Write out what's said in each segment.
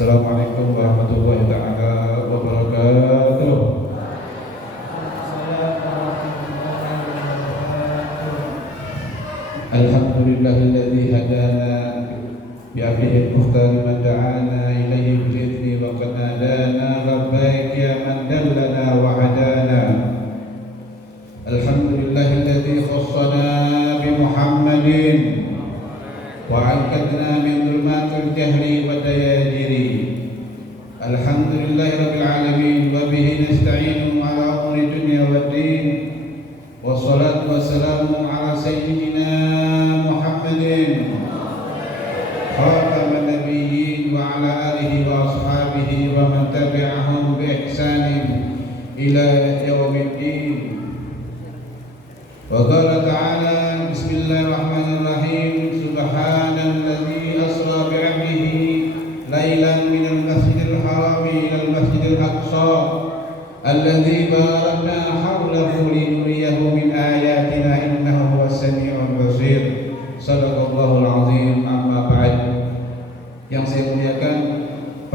Assalamualaikum warahmatullahi taala wabarakatuh. Alhamdulillahilladzi hadana bi abihi al-mukhtar man da'ana ilayhi bi-idhni wa qad nadana labbaik ya man dallana wa hadana. Alhamdulillahilladzi khassana bi Muhammadin wa 'ankadna min dhulmatil jahli wa dayajiri. Alhamdulillahi rabbil alamin wa bihi nasta'inu ala umuri dunya waddin. Wassalatu wassalamu ala sayyidina Muhammadin khataman nabiyyin wa ala alihi wa ashabihi wa man tabi'ahum bi ihsanin ila yaumiddin. Wa qala ta'ala bismillahirrahmanirrahim subhanalladzi asra bi 'abdihi lailan minal masjidil haram ila al masjidil aqsa alladzi barakna hawlahu linuriyahu min ayatina innahu huwas samiul basir. Shadaqallahul azim. Amma ba'd. Yang saya muliakan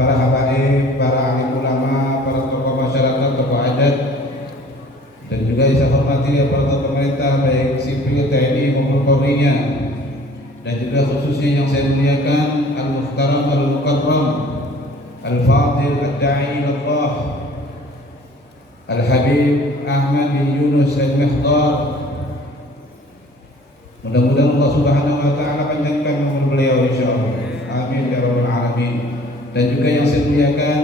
para habaib, para alim ulama, para tokoh masyarakat, tokoh adat, dan juga yang saya hormati aparat pemerintah baik sipil, TNI maupun Polri-nya, dan juga khususnya yang saya muliakan Al-Muhtaram Al-Mukarram Al-Fadil Ad-Da'i ilallah Al-Habib Ahmad bin Yunus Al-Mihdar. Mudah-mudahan Allah Subhanahu wa taala panjangkan umur beliau insyaallah. Amin ya rabbal alamin. Dan juga yang saya muliakan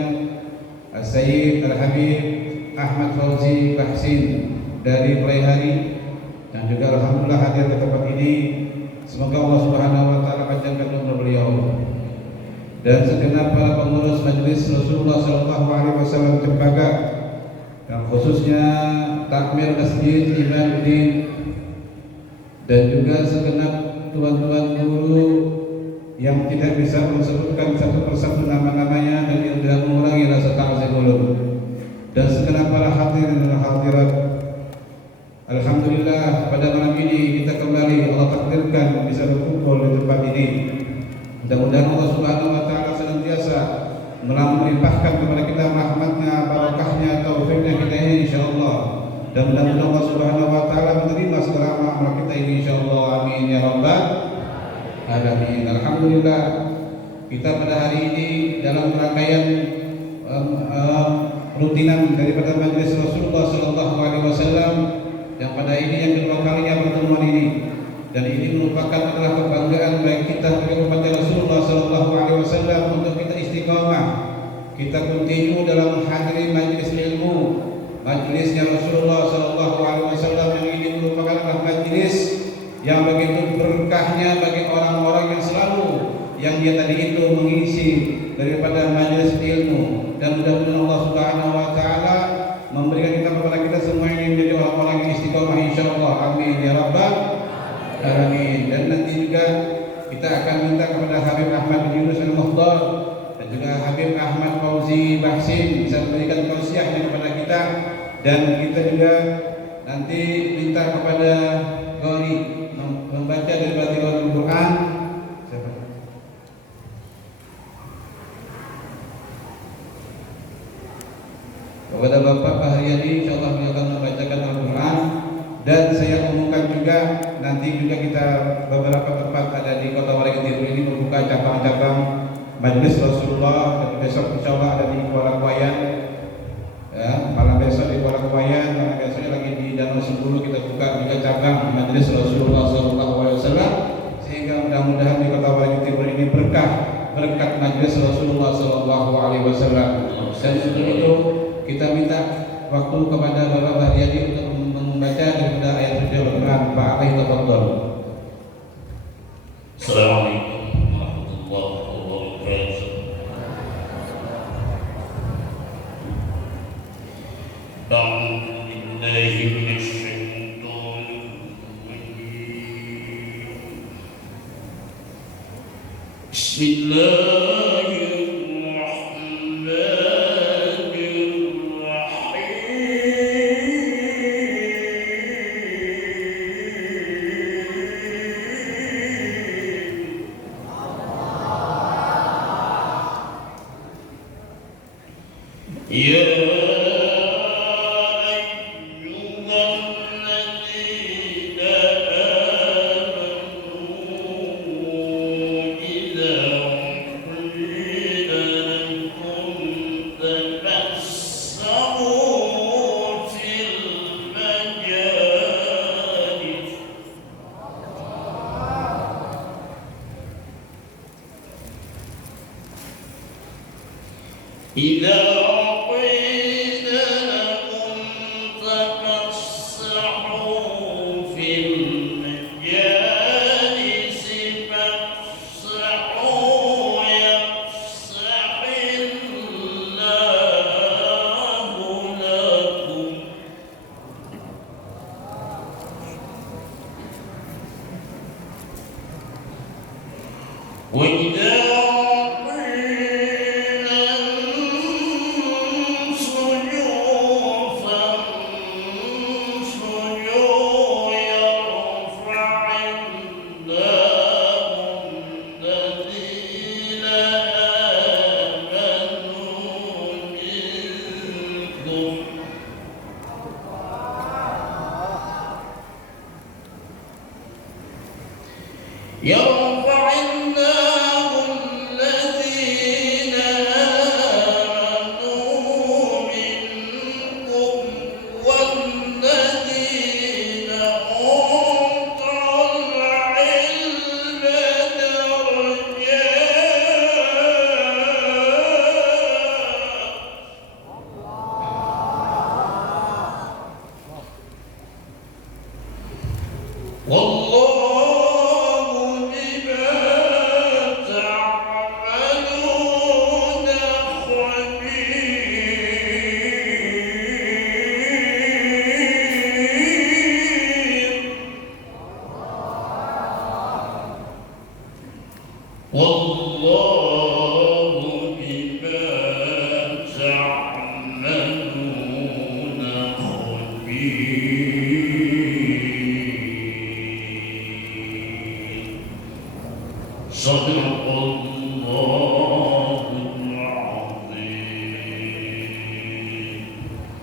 Al-Sayyid Al-Habib Ahmad Fauzi Bahsin dari Peraihari, dan juga alhamdulillah hadir ke tempat ini. Semoga Allah Subhanahu wa taala panjangkan umur beliau. Dan segenap para pengurus Majelis Rasulullah sallallahu alaihi wasallam Cempaka, dan khususnya takmir Masjid Imamuddin, dan juga segenap tuan-tuan guru yang tidak bisa disebutkan satu persatu nama-namanya dan yang tidak mengurangi rasa ta'zim ulum, dan segenap para hadirin dan hadirat. Alhamdulillah pada malam ini kita kembali Allah takdirkan bisa berkumpul di tempat ini. Mudah-mudahan Allah Subhanahu wa taala senantiasa melimpahkan kepada kita rahmatnya, barakahnya, taufiknya kita ini insyaallah. Dan mudah-mudahan Allah Subhanahu wa taala menerima segala amal kita ini insyaallah. Amin ya rabbal alamin. Alhamdulillah kita pada hari ini dalam rangkaian rutinan daripada Majelis Rasulullah sallallahu alaihi wasallam, yang pada ini yang kedua kalinya pertemuan ini, dan ini merupakan adalah kebanggaan baik kita sebagai umat Rasulullah sallallahu alaihi wasallam untuk kita istiqamah, kita continue dalam menghadiri majelis ilmu, majelisnya Rasulullah sallallahu alaihi wasallam, yang ini merupakan adalah majelis yang begitu berkahnya bagi orang-orang yang selalu yang dia tadi itu mengisi daripada majelis ilmu. Dan mudah-mudahan Allah Subhanahu wa taala memberikan kita kepada kita semua ini menjadi orang-orang yang istiqamah insyaallah. Amin ya rabbal alamin. Dan nanti juga kita akan minta kepada Habib Ahmad bin Yunus Al-Muhdar dan juga Habib Ahmad Fauzi Bahsin bisa memberikan tausiahnya kepada kita, dan kita juga nanti minta kepada Qari membaca dari Al Quran. Kepada Bapak Pak Haryadi insyaallah beliau akan membacakan Al-Quran. Dan saya umumkan juga nanti juga kita beberapa tempat ada di Kota Waringin ini membuka cabang-cabang Majelis Rasulullah, dan besok insyaallah ada di Kuala Kuayan, ya, malam besok di Kuala Kuayan, malam besoknya lagi di Danau Sembulu kita buka juga cabang Majelis Rasulullah sallallahu alaihi wasallam, sehingga mudah-mudahan di Kota Waringin Timur ini berkah berkat Majelis Rasulullah sallallahu alaihi wasallam. Dan untuk itu kita minta waktu kepada Bapak Haryadi untuk membaca daripada ayat suci Al-Quran. Pak Alaihi tafadhol. Assalamualaikum warahmatullahi wabarakatuh. A'udzu billahi minasy syaithanir rajim. Bismillah. يا أيها الذين آمنوا إذا قيل لكم تفسحوا في المجالس إذا قيل لكم تفسحوا في المجالس فافسحوا يفسح الله لكم وإذا قيل انصروا فانصروا يرفع الله الذين آمنوا منكم يرفع الله الذين آمنوا منكم والذين أوتوا العلم درجات والله بما تعملون خبير والله بما تعملون خبير صدق الله العظيم.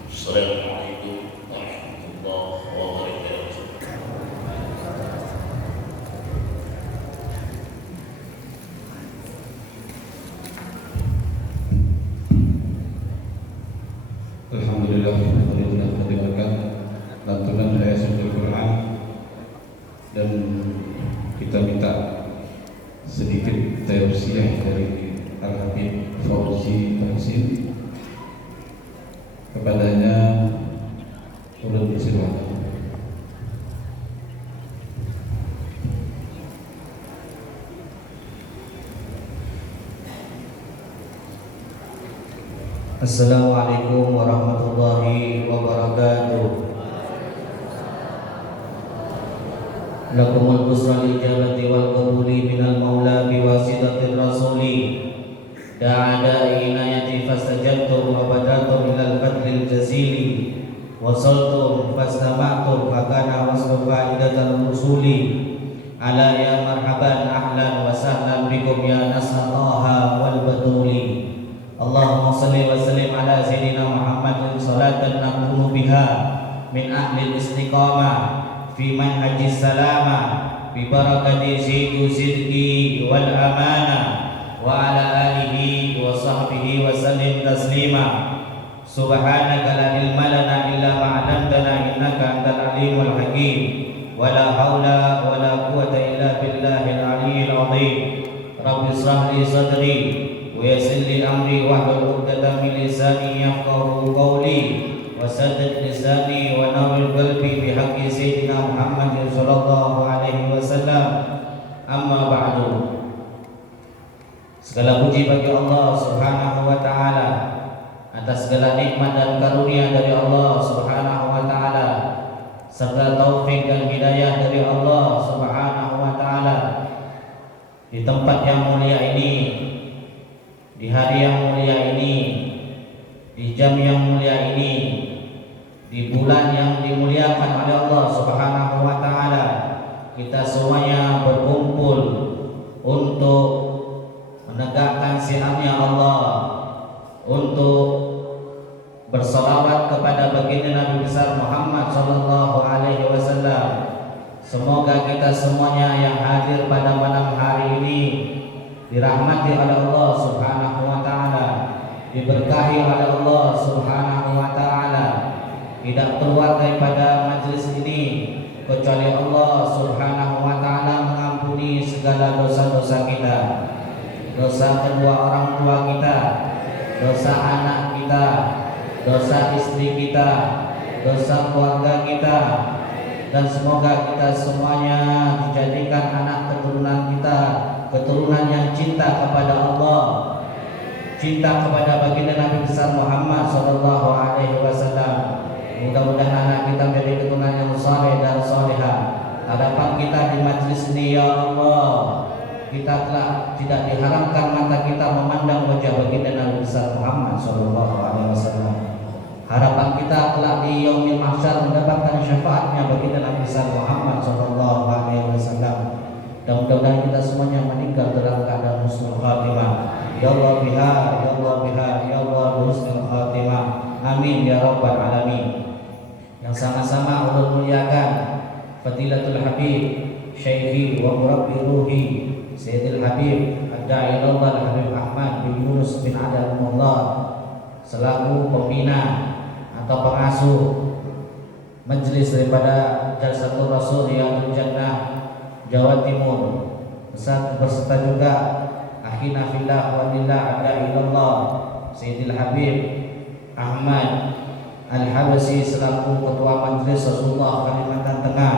السلام عليكم ورحمة الله وبركاته. Alhamdulillah, kita telah mendengarkan lantunan ayat suci Al-Quran dan kita minta sedikit tausiah dari Al-Habib Fauzi Tanzil kepadanya. Ulun bersilakan. Assalamualaikum warahmatullahi wabarakatuh. Lakumul busra lil ijabati wal qabuli minal maula biwasitatir rasuli da'a da'i inayati fastajabtum wa badatum ilal fadlil jazili wasaltum fastama'tum fakana waslu fa'idatal rusuli ala ya marhaban ahlan wa sahlan bikum ya nasataha wal batuli. Allahumma salli wa sallim ala sayyidina Muhammadin salatan nakunu biha min ahli istiqamah fi manhajis salama bi barakati zikri sidqi wal amana wa ala alihi wa sahbihi wa sallim taslima. Subhanaka la ilma lana illa ma 'allamtana innaka antal alimul hakim wa la haula wa la quwwata illa billahil aliyyil azim. Rabbi shrah li sadri wa yassir li amri wahlul 'uqdatam min lisani yafqahu qawli wasaddid lisani wa nawwir qalbi bihaqqi sayyidina Muhammad sallallahu alaihi wasallam. Amma ba'du. Segala puji bagi Allah Subhanahu wa taala atas segala nikmat dan karunia dari Allah Subhanahu wa taala serta taufik dan hidayah dari Allah Subhanahu wa taala. Di tempat yang mulia ini, di hari yang mulia ini, di jam yang mulia ini, di bulan yang dimuliakan oleh Allah Subhanahu wa taala, kita semuanya berkumpul untuk menegakkan syiarnya Allah, untuk bersolawat kepada baginda Nabi besar Muhammad sallallahu alaihi wasallam. Semoga kita semuanya yang hadir pada malam hari ini dirahmati oleh Allah Subhanahu wa taala, diberkahi oleh Allah Subhanahu wa taala, tidak keluar daripada majelis ini kecuali Allah Subhanahu wa taala mengampuni segala dosa-dosa kita, dosa kedua orang tua kita, dosa anak kita, dosa istri kita, dosa keluarga kita, dan semoga kita semuanya dijadikan anak keturunan kita, keturunan yang cinta kepada Allah, cinta kepada baginda Nabi besar Muhammad sallallahu alaihi wasallam. Mudah-mudahan anak kita menjadi keturunan yang saleh dan salihah. Harapan kita di majlis ini, ya Allah, kita telah tidak diharamkan mata kita memandang wajah baginda Nabi besar Muhammad sallallahu alaihi wasallam. Harapan kita telah di yaumil mahsyar mendapatkan syafaatnya baginda Nabi besar Muhammad sallallahu alaihi wasallam. Dan mudah-mudahan kita semuanya meninggal dalam keadaan husnul khatimah. Ya Allah biha, ya Allah biha, ya Allah husnul khatimah. Amin ya rabbal alamin. Yang sama-sama Allah muliakan Fadilatul Habib Syekhi wa Murabbi Ruhi Sayyidil Habib Ad-Da'i Allah Habib Ahmad bin Yunus bin Adamullah selaku pembina atau pengasuh majelis daripada Jalsatul Rasul Riyadul Jannah Jawa Timur, beserta juga akhina fillah wa lillah Ad-Da'i Allah Sayyidil Habib Ahmad Al-Habasi selaku ketua majelis Rasulullah Kalimantan Tengah,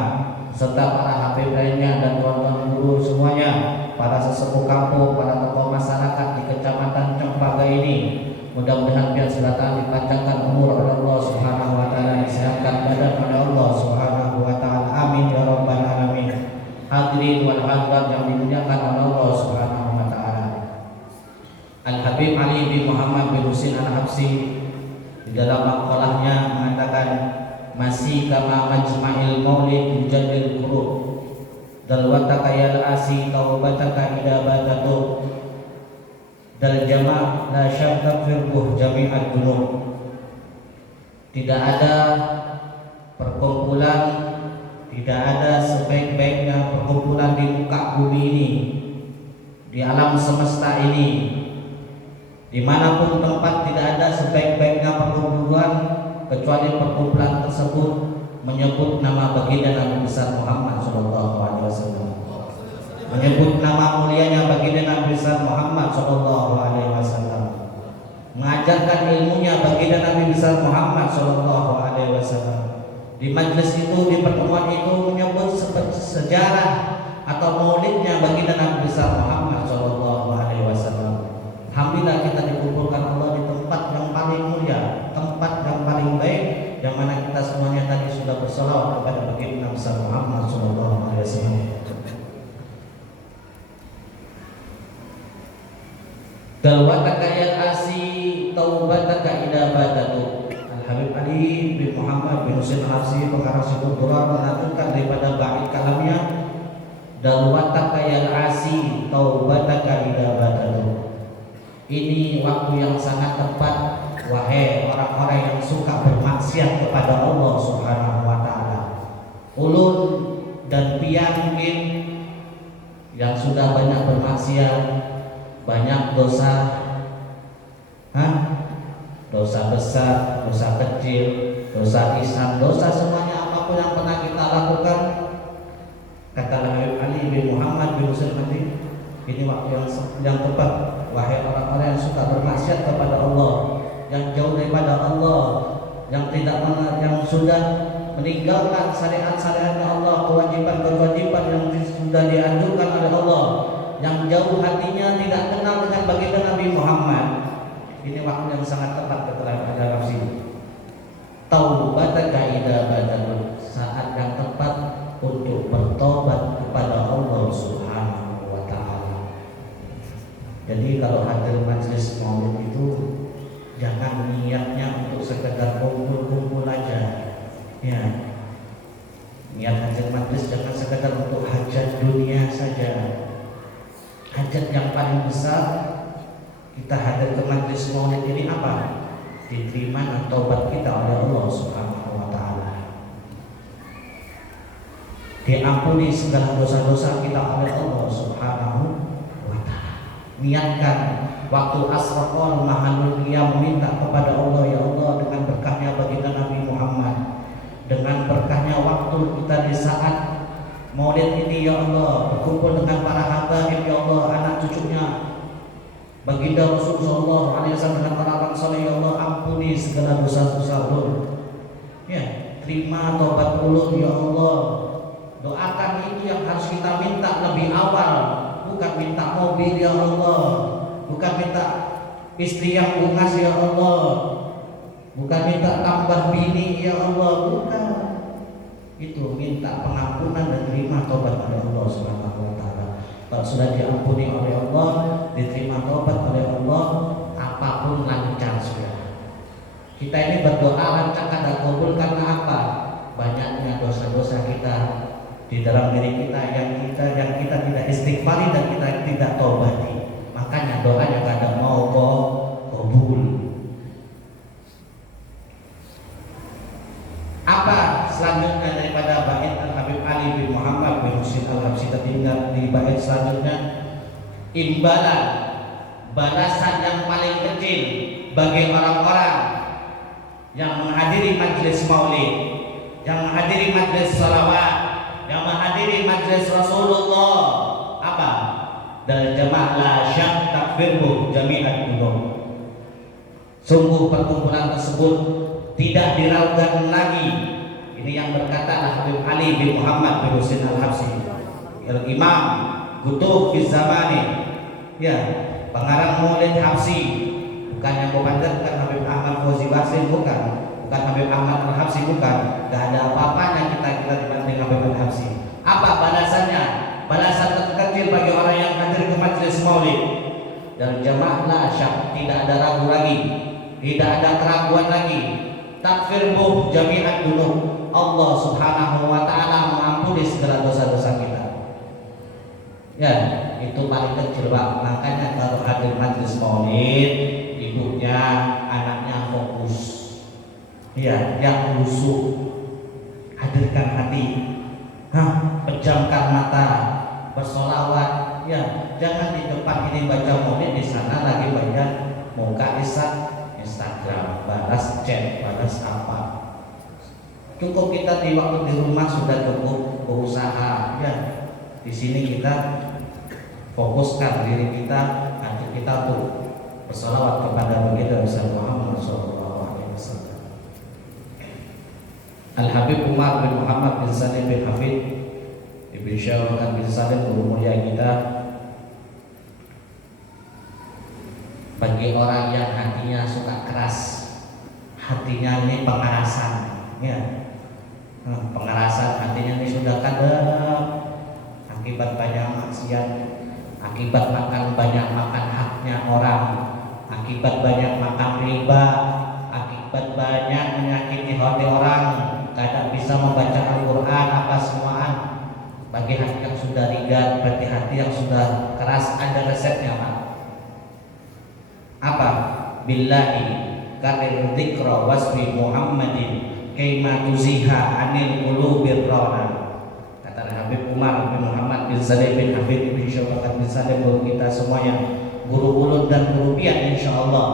serta para habib lainnya dan tuan-tuan guru semuanya, para sesepuh kampung, para tokoh masyarakat di Kecamatan Cempaka ini. Mudah-mudahan biar selatan dipanjangkan umur oleh Allah Subhanahu wa taala, disehatkan badan oleh Allah Subhanahu wa taala. Amin ya rabbal alamin. Hadirin wal hadirat yang dimuliakan oleh Allah Subhanahu wa taala. Al-Habib Ali bin Muhammad bin Husin Al-Habsi di dalam maqalahnya mengatakan masih kama majma'il maulid mujadil qulub dalwataka yal asi taubataka idabatatu dal jama' la syabta firbuh jami'at dunub. Tidak ada perkumpulan, tidak ada sebaik-baiknya perkumpulan di muka bumi ini, di alam semesta ini, dimanapun tempat tidak ada sebaik-baiknya perkumpulan kecuali perkumpulan tersebut menyebut nama baginda Nabi besar Muhammad sallallahu alaihi wasallam, menyebut nama mulianya baginda Nabi besar Muhammad sallallahu alaihi wasallam, mengajarkan ilmunya baginda Nabi besar Muhammad sallallahu alaihi wasallam. Di majlis itu, di pertemuan itu menyebut sejarah atau maulidnya baginda Nabi besar Muhammad sallallahu alaihi wasallam. Alhamdulillah kita dikumpulkan Allah di tempat yang paling mulia, tempat yang paling baik, yang mana kita semuanya tadi sudah bersolawat kepada baginda Nabi Muhammad sallallahu alaihi wasallam. Dalwataka ya asi taubataka idabatatu. Al-Habib Ali bin Muhammad bin Husin Al-Habsi pengarang Sibul Durar melanjutkan daripada bait kalamnya, dalwataka ya asi taubataka idabatatu. Ini waktu yang sangat tepat, wahai orang-orang yang suka bermaksiat kepada Allah Subhanahu wa taala. Ulun dan pian mungkin yang sudah banyak bermaksiat, banyak dosa, dosa besar, dosa kecil, dosa lisan, dosa semuanya apapun yang pernah kita lakukan. Kata Habib Ali bin Muhammad bin Husin Al-Habsi, ini waktu yang tepat, wahai orang-orang yang suka bermaksiat kepada Allah, yang jauh daripada Allah, yang sudah meninggalkan syariat-syariatnya Allah, kewajiban-kewajiban yang sudah dianjurkan oleh Allah, yang jauh hatinya tidak kenal dengan baginda Nabi Muhammad. Ini waktu yang sangat tepat keterangan dalam sini. Taubataka idabatun, saat yang tepat untuk bertobat kepada Allah Subhanahu wa taala. Jadi kalau hadir majelis maulid itu jangan niatnya untuk sekedar kumpul-kumpul aja. Ya. Niat hadir majelis jangan sekedar untuk hajat dunia saja. Hajat yang paling besar kita hadir ke majelis maulid ini apa? diterima taubat kita oleh Allah Subhanahu wa taala. Diampuni segala dosa-dosa kita oleh Allah Subhanahu wa taala. Niatkan waktu asraqal mahalul qiyam meminta kepada Allah, ya Allah, dengan berkahnya baginda Nabi Muhammad, dengan berkahnya waktu kita di saat Maulid ini, ya Allah, berkumpul dengan para habaib, ya Allah, anak cucunya baginda Rasulullah SAW dengan orang-orang saleh, ya Allah, ampuni segala dosa-dosa ulun. Ya, terima taubat ulun, ya Allah. Doakan itu yang harus kita minta lebih awal, bukan minta mobil, ya Allah, bukan minta istri yang bungas, ya Allah, bukan minta tambah bini, ya Allah, bukan. Itu minta pengampunan dan terima taubat oleh Allah Subhanahu wa taala. Kalau sudah diampuni oleh Allah, diterima taubat oleh Allah, apapun lancar sudah. Kita ini berdoa lancar kada kabul karena apa? Banyaknya dosa-dosa kita di dalam diri kita yang kita tidak istighfari dan kita tidak taubati. Makanya doanya kada mau kabul. Apa selanjutnya daripada bait Al-Habib Ali bin Muhammad bin Husain Al-Habsyi? Tinggal di bait selanjutnya, imbalan, balasan yang paling kecil bagi orang-orang yang menghadiri majlis maulid, yang menghadiri majlis salawat, yang menghadiri majlis Rasulullah, apa? Dari jamaah la syak takfirhu jami'at dunub. Sungguh perkumpulan tersebut tidak diragukan lagi. Ini yang berkata Habib Ali bin Muhammad bin Husain Al-Habsyi, Imam Kutub fi Zamani, ya, pengarang Maulid Habsyi, bukan yang memandangkan Habib Ahmad Fauzi Basri, bukan Habib Ahmad Al-Habsyi, bukan. Gak ada apa-apanya kita dibanding Habib Al-Habsyi. Apa balasannya? Balasan terkecil bagi orang yang hadir ke majlis maulid dan jamaah la syak, tidak ada ragu lagi, tidak ada keraguan lagi. Takfirbuh jami'at dunub. Allah Subhanahu wa taala mengampuni segala dosa-dosa kita. Ya, itu paling kecil, Pak. Makanya kalau hadir majlis maulid, ibunya, anaknya fokus. Ya, yang khusyuk. Hadirkan hati. Pejamkan mata, bersolawat. Ya, jangan di depan ini baca maulid, di sana lagi banyak muka Instagram, balas chat, balas apa. Cukup kita di waktu di rumah sudah cukup berusaha, ya. Di sini kita fokuskan diri kita, hati kita tuh bersalawat kepada baginda Muhammad SAW. Al-Habib Umar bin Muhammad bin Salim bin Hafid Ibn Syawkan bin Salim, guru mulia kita, bagi orang yang hatinya suka keras, hatinya ini pengerasan, ya. Pengerasan hatinya ini sudah kadang akibat banyak maksiat, akibat banyak makan haknya orang, akibat banyak makan riba, akibat banyak menyakiti hati orang, kadang bisa membaca Al-Quran apa semuaan. Bagi hati yang sudah rigat, bagi hati yang sudah keras, ada resepnya, Pak. Apa? Billahi karir dzikra wasfi Muhammadin kaima tuziha anil qulubir rana. Kata Habib Umar bin Muhammad bin Salim bin Hafid bin Syawkat bin Salim, guru kita semuanya, guru ulun dan guru pian insyaallah.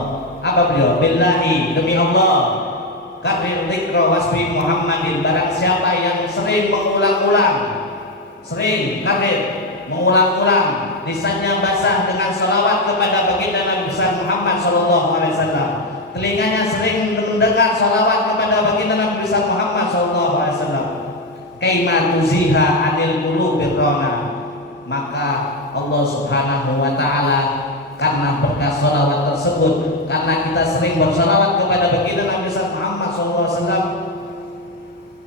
Apa beliau? Billahi, demi Allah, karir dzikra wasfi Muhammadin, barang siapa yang sering mengulang-ulang, sering karir mengulang-ulang, lisannya basah dengan salawat kepada baginda Nabi Muhammad SAW, telinganya sering mendengar salawat kepada baginda Nabi Muhammad SAW, kaima tuziha anil qulubir rana, maka Allah Subhanahu wa taala karena berkat salawat tersebut, karena kita sering bersalawat kepada baginda Nabi Muhammad SAW,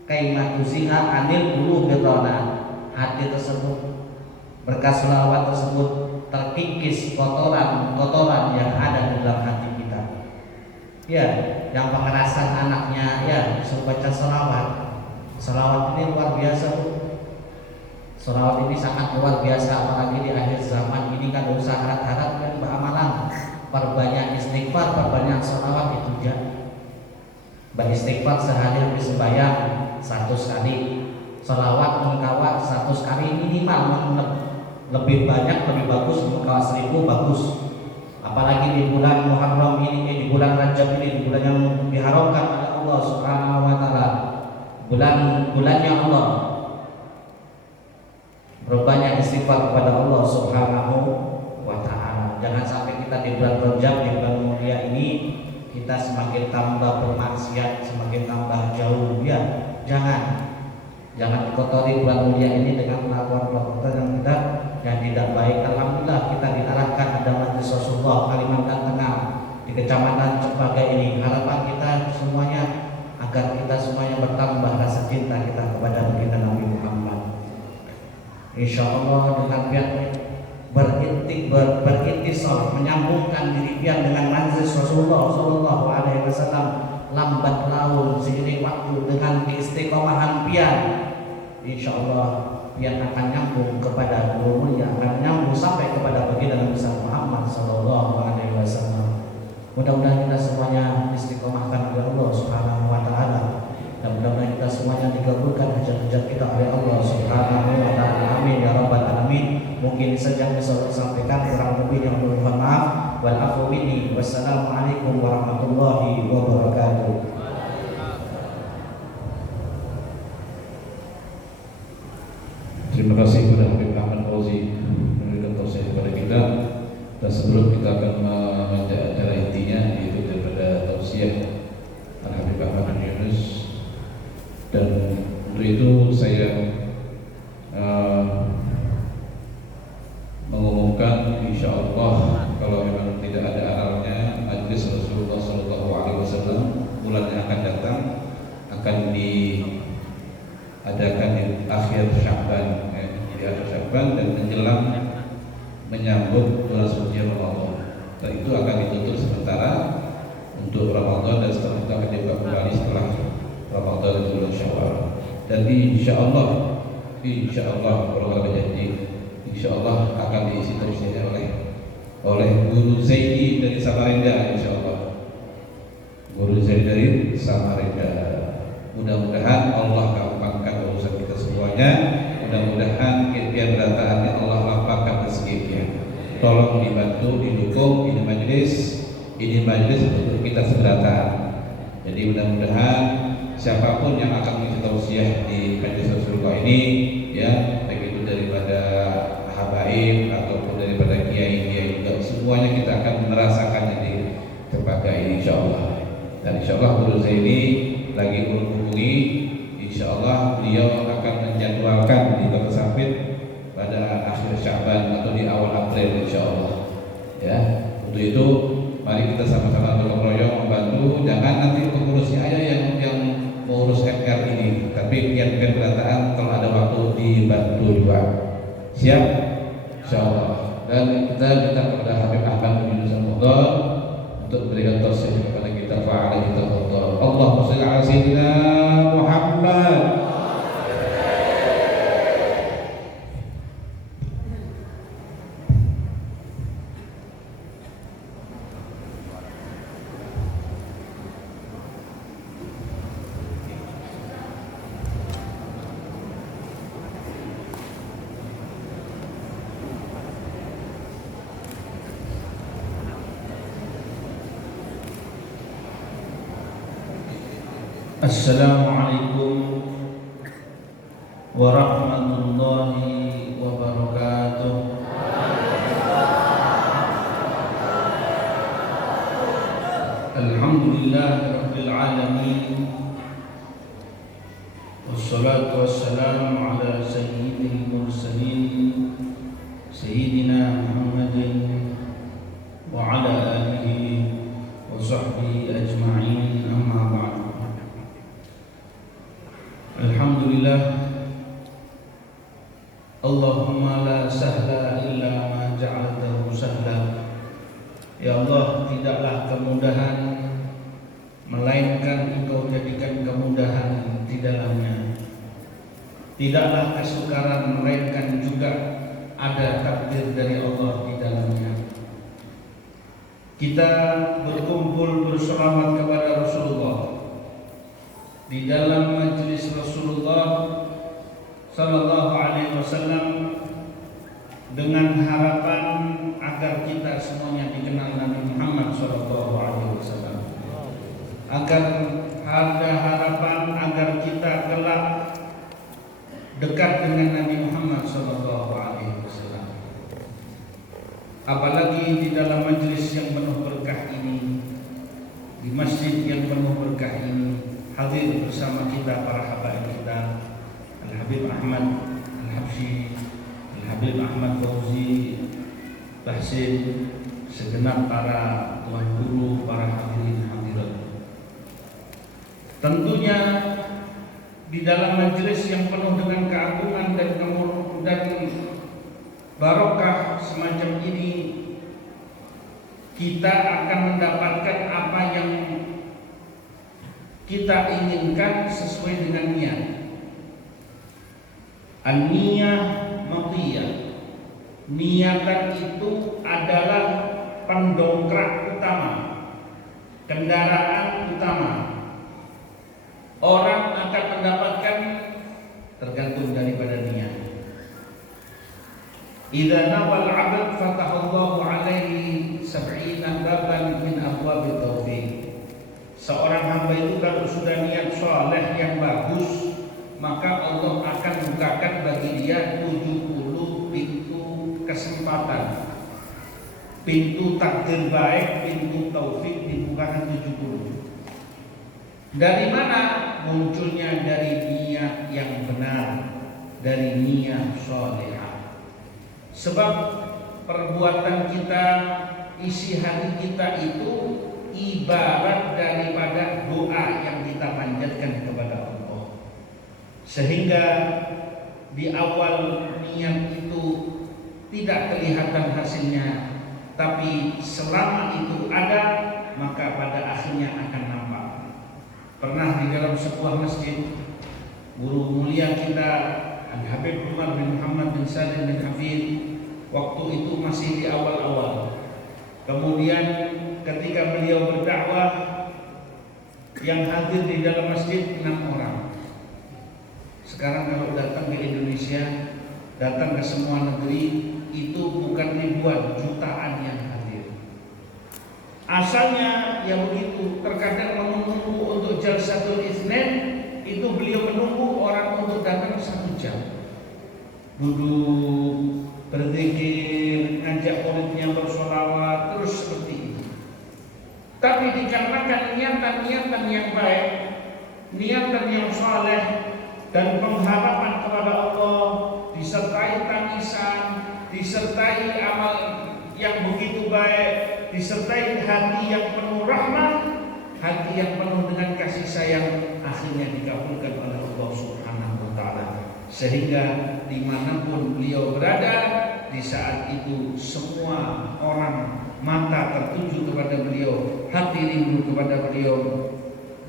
kaima tuziha anil qulubir rana, hati tersebut, berkat salawat tersebut terkikis kotoran yang ada di dalam hati kita. Ya, yang pengerasan anaknya, ya, disuruh baca salawat. Salawat ini luar biasa, Bu. Salawat ini sangat luar biasa, apalagi di akhir zaman ini kan usaha harap-harap dan beramalan. Perbanyak istighfar, perbanyak salawat itu beristighfar sehari habis sembahyang 100 kali, sholawat mengkawat 100 kali minimal. Lebih banyak lebih bagus, mengkawat 1000 bagus. Apalagi di bulan Muharram ini, di bulan Rajab ini, di bulan yang diharamkan oleh Allah Subhanahu wa taala, bulannya Allah. Berbanyak istighfar kepada Allah Subhanahu wa taala. Jangan sampai kita di bulan Rajab, di bulan mulia ini, kita semakin tambah bermaksiat, semakin tambah jauh. Ya, jangan kotori bulan mulia ini dengan perbuatan yang tidak baik. Alhamdulillah kita diarahkan ada Majelis Rasulullah Kalimantan Tengah di Kecamatan Cempaka ini. Harapan kita semuanya agar kita semuanya bertambah rasa cinta kita kepada baginda Nabi Muhammad. Insya Allah dengan pihak berintisal menyambungkan diri pihak dengan Majelis Rasulullah Sallallahu Alaihi Wasallam, lambat laun seiring waktu dengan keistiqomahan pian, insya Allah pian akan nyambung kepada guru mulia, akan nyambung sampai kepada baginda Nabi Muhammad Sallallahu Alaihi Wasallam. Mudah-mudahan kita semuanya istiqomahkan oleh Allah Subhanahu Wa Taala, dan mudah-mudahan kita semuanya dikabulkan hajat-hajat kita oleh Allah Subhanahu Wa Taala. Amin ya rabbal alamin. Mungkin saja yang bisa saya sampaikan, kurang lebihnya mohon maaf. Wal afu minni. Wassalamualaikum warahmatullahi wabarakatuh. Terima kasih kepada Habib Ahmad Fauzi memberikan tausiah kepada kita. Dan sebelum kita akan memulai acara intinya, yaitu daripada tausiah Al Habib Ahmad Yunus, dan untuk itu saya mengumumkan insya Allah kalau memang tidak ada alalnya, Majelis Rasulullah Sallallahu Alaihi Wasallam bulan yang akan datang akan diadakan di akhir Sya'ban, dan menjelang menyambut bulan suci Ramadan. Dan itu akan ditutup sementara untuk Ramadan, dan setelah itu akan dibuka kembali setelah Ramadan dan bulan Syawal. Dan insya Allah kalau berjanji, insya Allah akan diisi terusnya oleh Guru Zaidi dari Samarinda, insya Allah. Guru Zaidi dari Samarinda. Mudah-mudahan Allah gampangkan urusan kita semuanya. Mudah-mudahan impian berataannya Allah lapangkan rezekinya. Tolong dibantu, didukung ini majelis untuk kita seberataan. Jadi mudah-mudahan siapapun yang akan mengisi tausiah di Majelis Rasulullah ini, ya, baik itu daripada habaib ataupun daripada kiai-kiai juga, semuanya kita akan merasakannya di tempat ini insyaallah. Dan insyaallah Guru Zaini lagi menghubungi, insyaallah beliau akan menjadwalkan di Kota Sampit pada akhir Sya'ban atau di awal April insyaallah. Ya, untuk itu mari kita sama-sama bergotong royong membantu. Jangan nanti pengurusnya aja yang mengurus FR ini, tapi pihak berataan kalau ada waktu dibantu juga. Siap? Insyaallah. Dan kita minta kepada Habib Ahmad bin Muhammad untuk memberikan tausiah kepada kita. Fa'ala kita tafadhal. Allahumma shalli ala sayyidina Muhammad. Assalamualaikum warahmatullahi wabarakatuh. Alhamdulillah rabbil alamin. Wassalatu wassalamu ala sayyidil mursalin sayyidina Muhammadin wa ala alihi wa sahbihi ajma'in, amma ba'd. Alhamdulillah, Allahumma la sahla illa ma ja'altahu sahla. Ya Allah, tidaklah kemudahan melainkan Engkau jadikan kemudahan di dalamnya. Tidaklah kesukaran melainkan juga ada takdir dari Allah di dalamnya. Kita berkumpul berselamat kepada Rasulullah di dalam majelis Rasulullah Sallallahu Alaihi Wasallam dengan harapan agar kita semuanya dikenal Nabi Muhammad Sallallahu Alaihi Wasallam, agar ada harapan agar kita kelak dekat dengan Nabi Muhammad Sallallahu Alaihi Wasallam. Apalagi di dalam majelis yang penuh berkah ini, di masjid yang penuh berkah ini, hadir bersama kita para habaib kita, Al-Habib Ahmad Al-Habsyi, Al-Habib Ahmad Fauzi Bahsin, segenap para tuan guru, para hadirin hadirat. Tentunya di dalam majelis yang penuh dengan keagungan dan barokah semacam ini, kita akan mendapatkan apa yang kita inginkan sesuai dengan niat. An-niyah matiyah. Niatan itu adalah pendongkrak utama, kendaraan utama. Orang akan mendapatkan tergantung daripada niat. Idza nawal 'abd fatahallahu 'alaihi 70 baban min abwabil taufiq. Seorang hamba itu kalau sudah niat saleh yang bagus, maka Allah akan bukakan bagi dia 70 pintu kesempatan. Pintu takdir baik, pintu taufik dibukakan 70. Dari mana munculnya? Dari niat yang benar, dari niat salehah. Sebab perbuatan kita, isi hati kita itu ibarat daripada doa yang kita panjatkan kepada Allah. Sehingga di awal niat itu tidak kelihatan hasilnya, tapi selama itu ada, maka pada akhirnya akan nampak. Pernah di dalam sebuah masjid, guru mulia kita Al-Habib Umar bin Muhammad bin Salim bin Hafid, waktu itu masih di awal-awal. Kemudian ketika beliau berdakwah, yang hadir di dalam masjid 6 orang. Sekarang kalau datang ke Indonesia, datang ke semua negeri, itu bukan ribuan, jutaan yang hadir. Asalnya ya begitu. Terkadang menunggu untuk jalsatul Itsnain, itu beliau menunggu orang untuk datang 1 jam. Duduk, berzikir, ngajak muridnya bersolawat, terus seperti itu. Tapi dikarenakan niatan-niatan yang baik, niatan yang saleh, dan pengharapan kepada Allah, disertai tangisan, disertai amal yang begitu baik, disertai hati yang penuh rahmat, hati yang penuh dengan kasih sayang, akhirnya dikabulkan oleh Allah Subhanahu wa Ta'ala. Sehingga dimanapun beliau berada, di saat itu semua orang mata tertuju kepada beliau, hati rindu kepada beliau,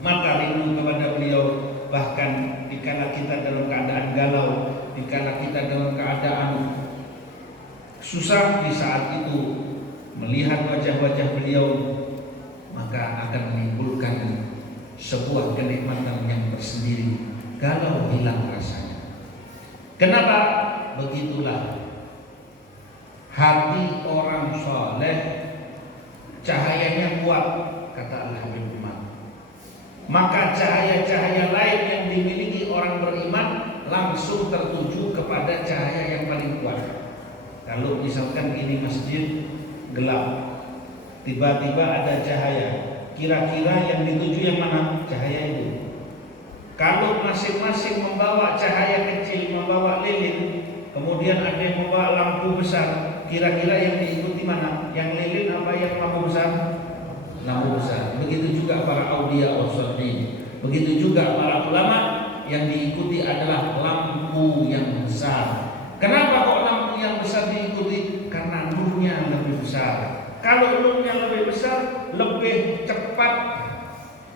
mata rindu kepada beliau. Bahkan dikala kita dalam keadaan galau, dikala kita dalam keadaan susah, di saat itu melihat wajah-wajah beliau, maka akan menimbulkan sebuah kenikmatan yang tersendiri. Galau hilang rasanya. Kenapa? Begitulah hati orang soleh, cahayanya kuat, kata Al-Habib Umar. Maka cahaya-cahaya lain yang dimiliki orang beriman langsung tertuju kepada cahaya yang paling kuat. Kalau misalkan ini masjid gelap, tiba-tiba ada cahaya, kira-kira yang dituju yang mana? Cahaya itu. Kalau masing-masing membawa cahaya kecil, membawa lilin, kemudian ada yang membawa lampu besar, kira-kira yang diikuti mana? Yang lilin apa yang lampu besar? Lampu besar. Begitu juga para aulia wasallim. Begitu juga para ulama, yang diikuti adalah lampu yang besar. Kenapa kok lampu yang besar diikuti? Karena nurnya lebih besar. Kalau nurnya lebih besar, lebih cepat,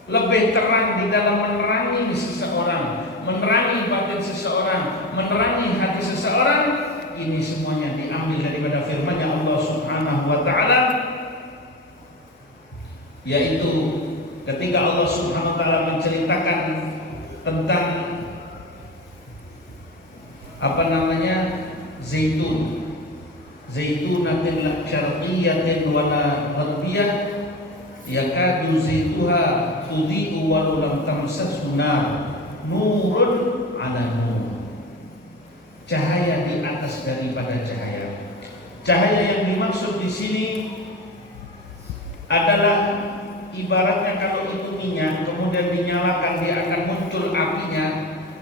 lebih terang di dalam menerangi seseorang, menerangi batin seseorang, menerangi hati seseorang. Ini semuanya diambil daripada firman-Nya Allah Subhanahu wa Ta'ala, yaitu ketika Allah Subhanahu wa Ta'ala menceritakan tentang zaitun, zaitunatin syarqiyatin wala gharbiyah yakadu zaituha tudhi'u walau lam tamsashu nar nurun ala nur. Cahaya di atas daripada cahaya. Cahaya yang dimaksud di sini adalah ibaratnya kalau itu minyak kemudian dinyalakan dia akan muncul apinya,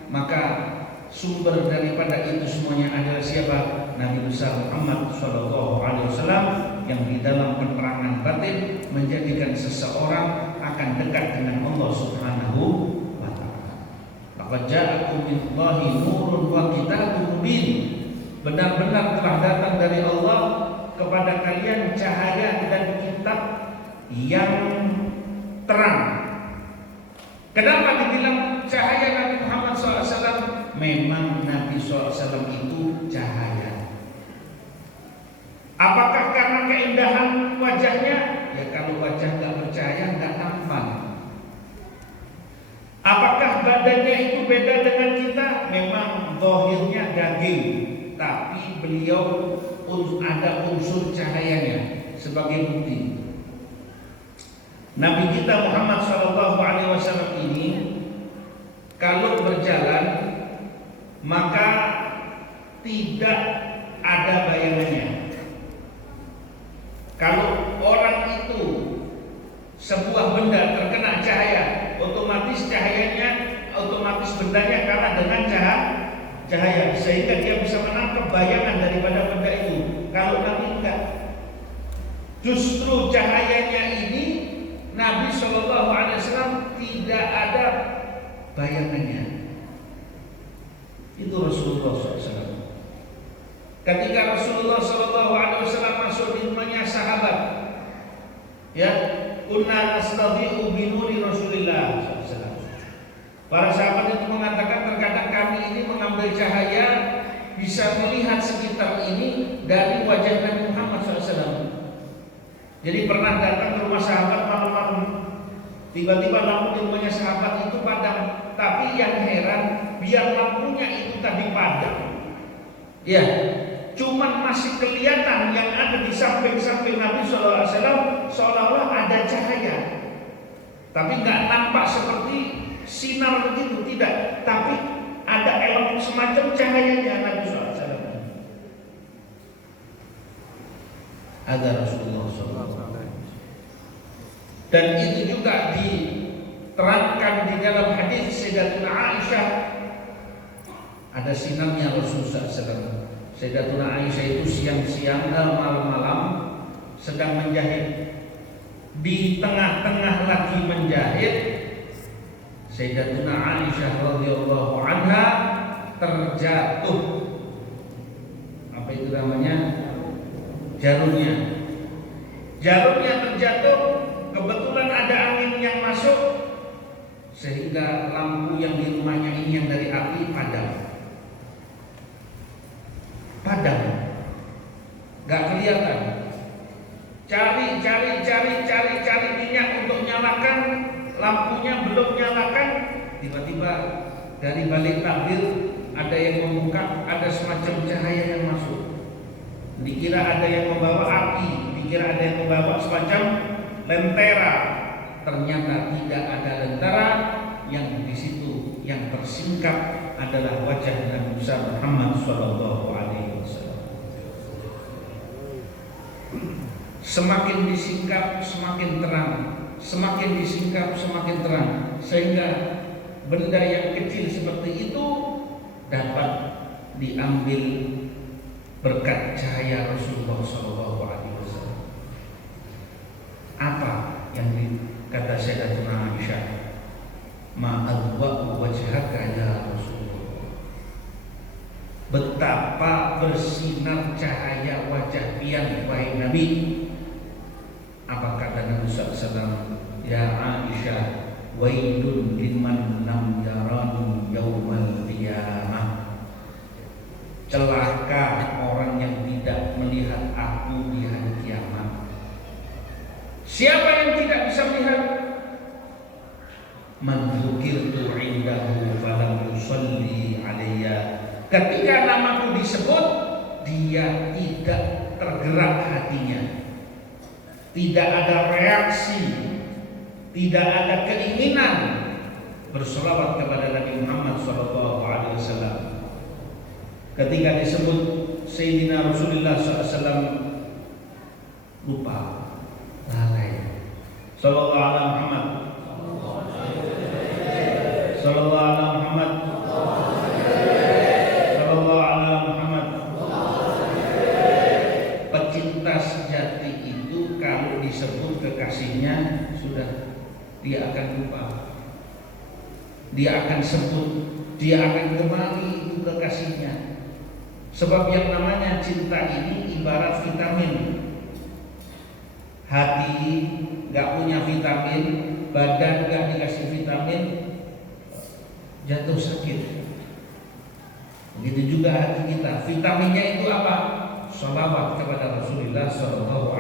maka sumber daripada itu semuanya adalah siapa? Nabi besar Muhammad SAW yang di dalam penerangan batin menjadikan seseorang akan dekat dengan Allah Subhanahu wa taala. Laqad ja'akum minallahi nurun wa kitabun mubin. Benar-benar telah datang dari Allah kepada kalian cahaya dan kitab yang terang. Kenapa dibilang cahaya Nabi Muhammad SAW? Memang Nabi SAW itu cahaya. Apakah karena keindahan wajahnya? Ya kalau wajah gak bercahaya gak tampan. Apakah badannya itu beda dengan kita? Memang zahirnya daging, tapi beliau ada unsur cahayanya sebagai bukti. Nabi kita Muhammad SAW ini kalau berjalan maka tidak ada bayangannya. Kalau orang itu sebuah benda terkena cahaya, otomatis cahayanya, otomatis bendanya kalah dengan cahaya, sehingga dia bisa menangkap bayangan daripada benda itu. Kalau Nabi enggak, justru cahayanya ini Nabi SAW tidak ada bayangannya. Itu Rasulullah SAW. Ketika Rasulullah SAW masuk di rumahnya sahabat, ya, kunna nastadhi'u binuri Rasulillah SAW. Para sahabat itu mengatakan terkadang kami ini mengambil cahaya bisa melihat sekitar ini dari wajah Nabi Muhammad SAW. Jadi pernah datang ke rumah sahabat malam-malam, tiba-tiba lampu di rumahnya sahabat itu padam. Tapi yang heran, biar lampunya itu tadi padam, ya, cuman masih kelihatan yang ada di samping-samping Nabi SAW seolah-olah ada cahaya, tapi nggak nampak seperti sinar begitu, tidak. Tapi ada elemen semacam cahayanya Nabi SAW. Ada Rasulullah SAW. Dan itu juga diterangkan di dalam hadis Sayyidatuna Aisyah, ada sinarnya Rasulullah SAW. Sayyidatuna Aisyah itu siang-siang malam-malam sedang menjahit. Di tengah-tengah lagi menjahit, Sayyidatuna Aisyah radhiyallahu anha terjatuh, apa itu namanya, jarumnya terjatuh. Kebetulan ada angin yang masuk, sehingga lampu yang di rumahnya ini yang dari api padam, gak kelihatan. Cari minyak untuk nyalakan, lampunya belum nyalakan. Tiba-tiba dari balik tabir ada yang membuka, ada semacam cahaya yang masuk. Dikira ada yang membawa api, dikira ada yang membawa semacam lentera. Ternyata tidak ada lentera. Yang di situ yang tersingkap adalah wajah Nabi Muhammad SAW. Semakin disingkap semakin terang, semakin disingkap semakin terang, sehingga benda yang kecil seperti itu dapat diambil berkat cahaya Rasulullah SAW. Apa yang dikata Sayyidatuna Aisyah? Ma'adwa'u wajhaka ya Rasulullah. Betapa bersinar cahaya wajah pian wahai Nabi. Apa kata Nabi SAW? Ya Aisyah, wailun liman lam yarani yaumal qiyamah. Celaka orang yang tidak melihat aku di hari kiamat. Siapa yang tidak bisa melihat? Man dzukirtu indahu Ketika namaku disebut, dia tidak tergerak hatinya, tidak ada reaksi, tidak ada keinginan bersolawat kepada Nabi Muhammad SAW. Ketika disebut Sayyidina Rasulullah SAW, lupa, lalai. Sallallahu alaihi Muhammad, sallallahu alaihi Muhammad, sallallahu alaihi Muhammad. Pecinta sejati itu kalau disebut kekasihnya, sudah, dia akan lupa, dia akan sebut, dia akan kembali itu kekasihnya. Sebab yang namanya cinta ini ibarat vitamin. Hati gak punya vitamin, badan gak dikasih vitamin, jatuh sakit. Begitu juga hati kita. Vitaminnya itu apa? Sholawat kepada Rasulullah SAW.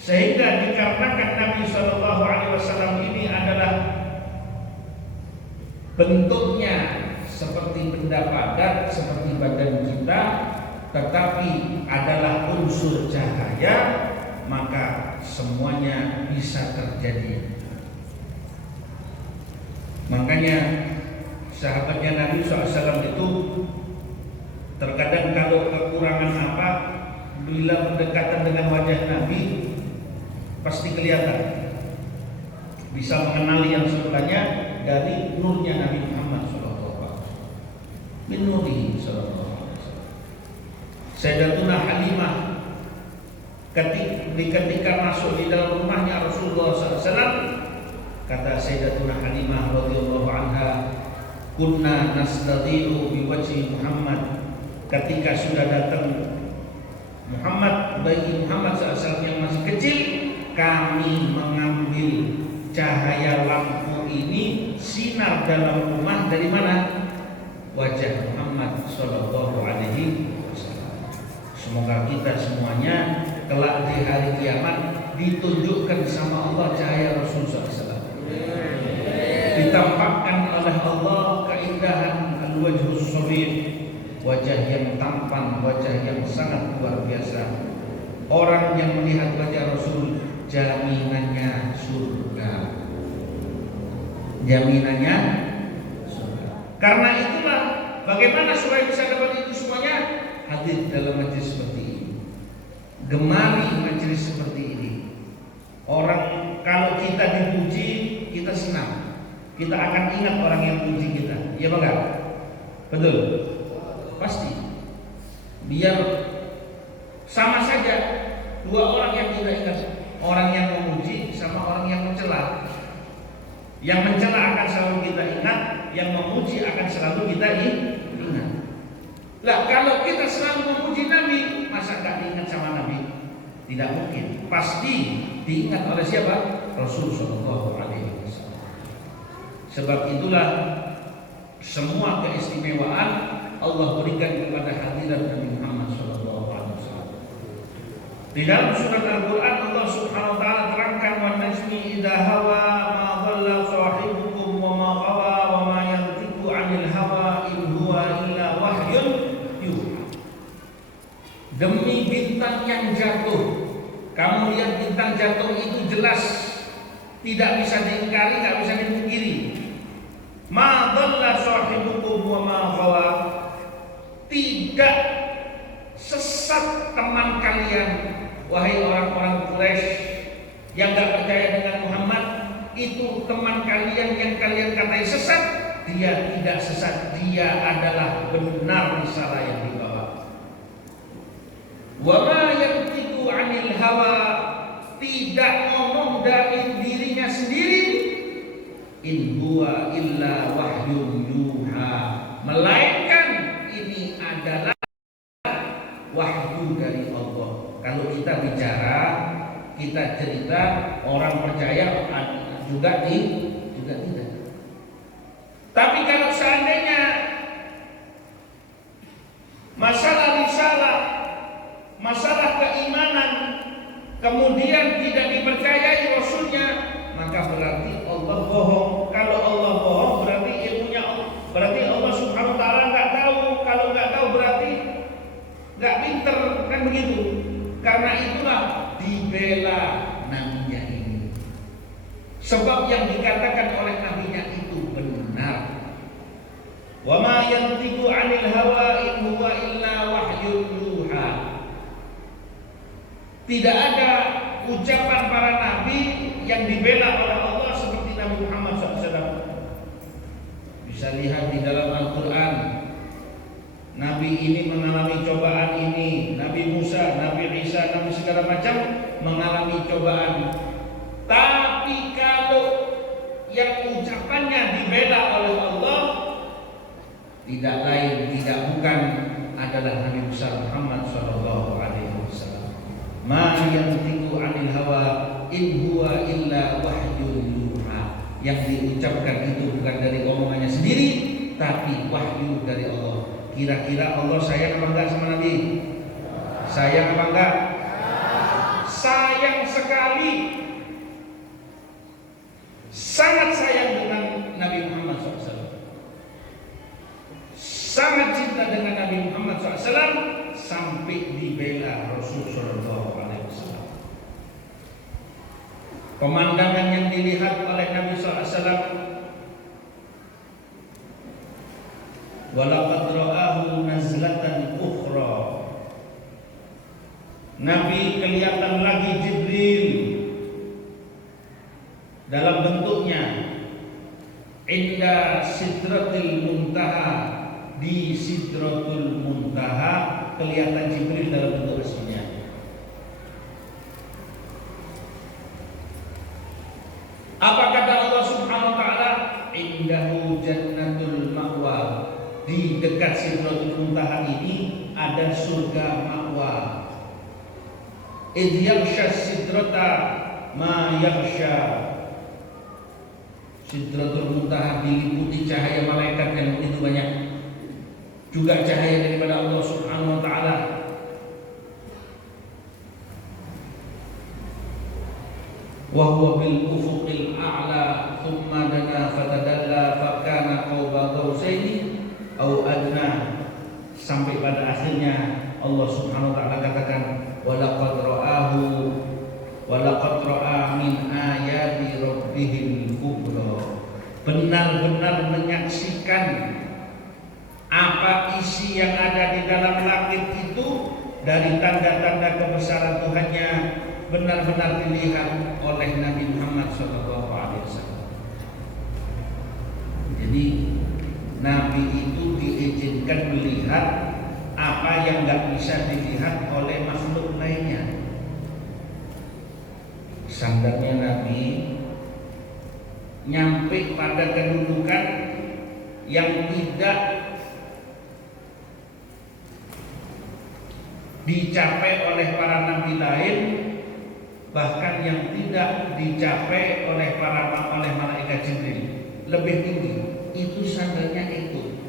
Sehingga dikarenakan Nabi SAW ini adalah bentuknya seperti benda padat, seperti badan kita, tetapi adalah unsur cahaya, maka semuanya bisa terjadi. Makanya sahabatnya Nabi SAW itu terkadang kalau kekurangan apa, bila berdekatan dengan wajah Nabi pasti kelihatan, bisa mengenali yang sebelahnya dari nurnya Nabi Muhammad SAW. Min nurihi sallallahu alaihi wasallam. Sayyidatuna Halimah ketika masuk di dalam rumahnya Rasulullah SAW, kata Sayyidatuna Halimah radhiyallahu anha, kunna nastadhi'u bi wajhi Muhammad. Ketika sudah datang Muhammad, bayi Muhammad SAW yang masih kecil, kami mengambil cahaya lampu ini, sinar dalam rumah dari mana? Wajah Muhammad Sallallahu Alaihi Wasallam. Semoga kita semuanya kelak di hari kiamat ditunjukkan sama Allah cahaya Rasul SAW. Ditampakkan oleh Allah keindahan al-wajhus shabib, wajah yang tampan, wajah yang sangat luar biasa. Orang yang melihat wajah Rasul, jaminannya surga. Jaminannya surga. Karena itulah bagaimana supaya bisa dapat itu semuanya? Hadir dalam majelis seperti ini, gemari majelis seperti ini. Orang kalau kita dipuji, kita senang, kita akan ingat orang yang puji kita, iya bangga? Betul? Pasti. Biar sama saja dua orang yang kita ingat, orang yang memuji sama orang yang mencela. Yang mencela akan selalu kita ingat, yang memuji akan selalu kita ingat. Lah kalau kita selalu memuji Nabi, masa gak diingat sama Nabi? Tidak mungkin. Pasti diingat oleh siapa? Rasul Sallallahu Alaihi Wasallam. Sebab itulah semua keistimewaan Allah berikan kepada hadirat Nabi Muhammad Sallallahu Alaihi Wasallam. Di dalam surat Al-Quran Allah Subhanahu Wa Taala terangkan, wa najmi idha hawa ma dhalla sahibukum wa ma ghawa wa ma yantiqu 'anil hawa in huwa illa wahyun yuha. Demi bintang yang jatuh, kamu lihat bintang jatuh itu jelas, tidak bisa diingkari, tidak bisa dipungkiri. Ma dhalla sahibukum wa ma ghawa, tidak sesat teman kalian, wahai orang-orang Quraisy yang gak percaya dengan Muhammad. Itu teman kalian yang kalian katai sesat, dia tidak sesat, dia adalah benar risalah yang dibawa. Wa ma yantiqu 'anil hawa, tidak ngomong dari dirinya sendiri. In huwa illa wahyun yuha, melainkan ini adalah wahyu dari Allah. Kalau kita bicara, kita cerita, orang percaya juga tidak. Tapi kalau seandainya masalah risalah, masalah keimanan, kemudian tidak dipercayai Rasulnya, maka berarti Allah bohong. Kalau Allah bohong, berarti ilmunya Allah, berarti Allah Subhanahu Wa Sebab yang dikatakan oleh nabinya itu benar. Wa ma yantiqu 'anil hawa in huwa illa wahyun yuha. Tidak ada ucapan para nabi yang dibela oleh Allah seperti Nabi Muhammad SAW. Bisa lihat di dalam Al-Quran, Nabi ini mengalami cobaan ini, Nabi Musa, Nabi Isa, Nabi segala macam mengalami cobaan. Tapi kalau yang ucapannya dibela oleh Allah, tidak lain, tidak bukan adalah Nabi besar Muhammad SAW. Ma yantiqu 'anil hawa in huwa illa wahyun yuha. Yang diucapkan itu bukan dari omongannya sendiri, tapi wahyu dari Allah. Kira-kira Allah sayang apa enggak sama Nabi? Sayang apa enggak? Sayang sekali. Sangat sayang dengan Nabi Muhammad SAW. Sangat cinta dengan Nabi Muhammad SAW sampai dibela Rasul SAW. Pemandangan yang dilihat oleh Nabi SAW, walaqad ra'ahu nazlatan ukhra. Nabi kelihatan lagi Jibril dalam bentuknya inda sidratil muntaha, di sidratul muntaha kelihatan Jibril dalam bentuk aslinya. Apa kata Allah Subhanahu wa taala? Indahu jannatul ma'wa. Di dekat sidratul muntaha ini ada surga ma'wa. Idh yaghsha sidrata ma yaghsha. Sidratul muntaha diliputi cahaya malaikat yang begitu banyak, juga cahaya daripada Allah Subhanahu wa taala. Wa huwa bil ufuqil a'la thumma dana fatadalla fa kana qaba qausaini aw adna, sampai pada akhirnya Allah Subhanahu wa taala katakan walaqad ra'ahu walaqad ra'a min ayati rabbihil kubra. Benar-benar menyaksikan apa isi yang ada di dalam langit itu dari tanda-tanda kebesaran Tuhannya, benar-benar dilihat oleh Nabi Muhammad SAW. Jadi Nabi itu diizinkan melihat apa yang nggak bisa dilihat oleh makhluk lainnya. Sandarnya Nabi nyampe pada kedudukan yang tidak dicapai oleh para nabi lain, bahkan yang tidak dicapai oleh malaikat Jibril, lebih tinggi. Itu sandalnya itu.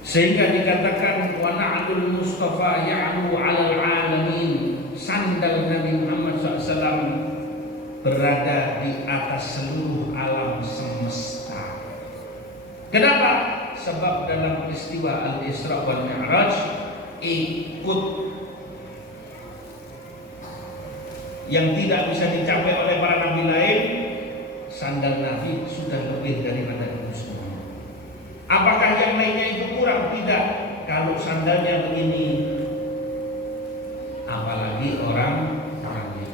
Sehingga dikatakan wa na'lul Mustafa ya'lu 'alal 'alamin. Sandal Nabi Muhammad SAW berada di atas seluruh alam semesta. Kenapa? Sebab dalam peristiwa Al-Isra wal Mi'raj ikut yang tidak bisa dicapai oleh para nabi lain, sandal Nabi sudah lebih daripada itu semua. Apakah yang lainnya itu kurang? Tidak. Kalau sandalnya begini, apalagi orang lain.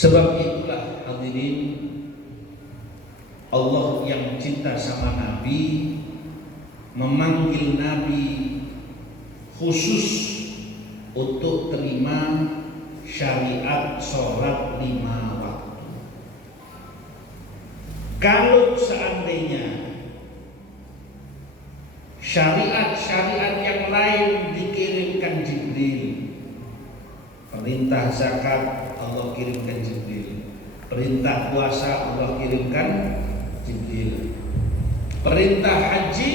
Sebab itulah hadirin, Allah yang cinta sama Nabi memanggil Nabi khusus untuk terima syariat sholat 5 waktu. Kalau seandainya syariat-syariat yang lain dikirimkan Jibril, perintah zakat Allah kirimkan Jibril, perintah puasa Allah kirimkan Jibril, perintah haji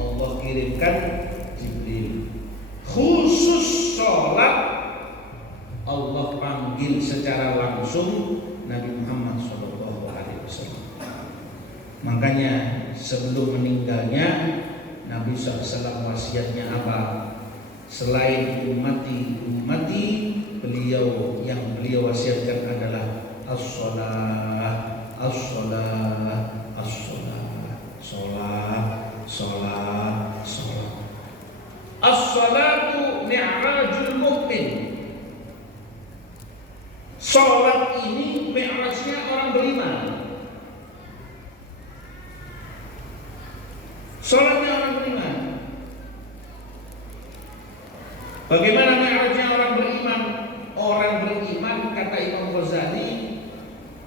Allah kirimkan Jibril, khusus sholat memanggil secara langsung Nabi Muhammad SAW. Makanya sebelum meninggalnya Nabi SAW wasiatnya apa? Selain ummati, beliau yang beliau wasiatkan adalah as-shalah, as-shalah, as-shalah, sholat, sholat, sholat. As-salatu mi'rajul mu'min. Sholat ini mi'rajnya orang beriman. Sholatnya orang beriman. Bagaimana mi'rajnya orang beriman? Orang beriman kata Imam Ghazali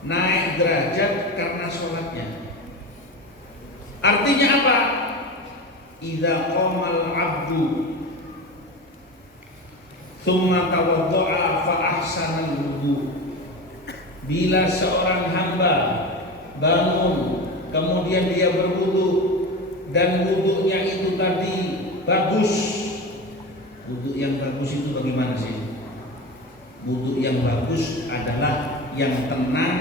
naik derajat karena sholatnya. Artinya apa? Idza qamal 'abdu thumma tawadda'a fa ahsana al-wudu. Bila seorang hamba bangun kemudian dia berwudu dan wudunya itu tadi bagus. Wudu yang bagus itu bagaimana sih? Wudu yang bagus adalah yang tenang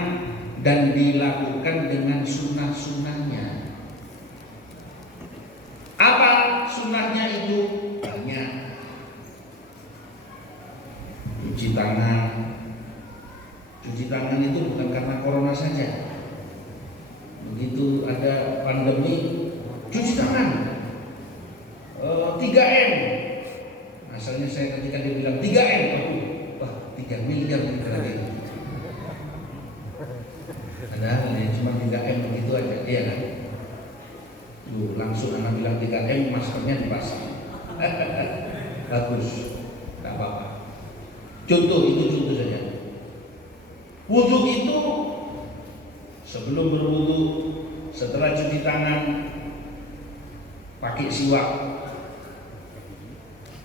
dan dilakukan dengan sunnah-sunnahnya. Apa sunnahnya itu? Banyak. Cuci tangan. Cuci tangan itu bukan karena corona saja. Begitu ada pandemi, cuci tangan. 3M. Asalnya saya ketika dia bilang 3M, wah 3 miliar gitu lagi. Padahal ya cuma 3M begitu aja, iya kan? Langsung anak bilang 3M, maskernya dipasang. Bagus, tak apa-apa. Contoh saja. Wudhu itu sebelum berwudhu, setelah cuci tangan, pakai siwak,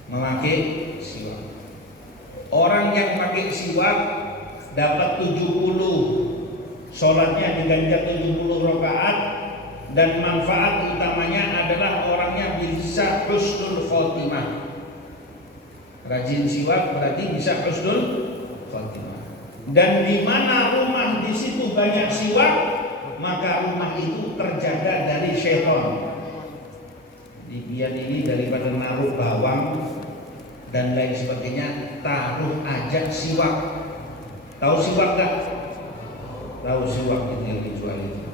memakai siwak. Orang yang pakai siwak dapat 70, sholatnya diganjar 70 rakaat. Dan manfaat utamanya adalah orangnya bisa husnul khotimah. Rajin siwak berarti bisa husnul khotimah. Dan di mana rumah di situ banyak siwak, maka rumah itu terjaga dari syaitan. Biar ini daripada naruh bawang dan lain sebagainya, taruh aja siwak. Tahu siwak gak? Tahu siwak itu yang dijual itu.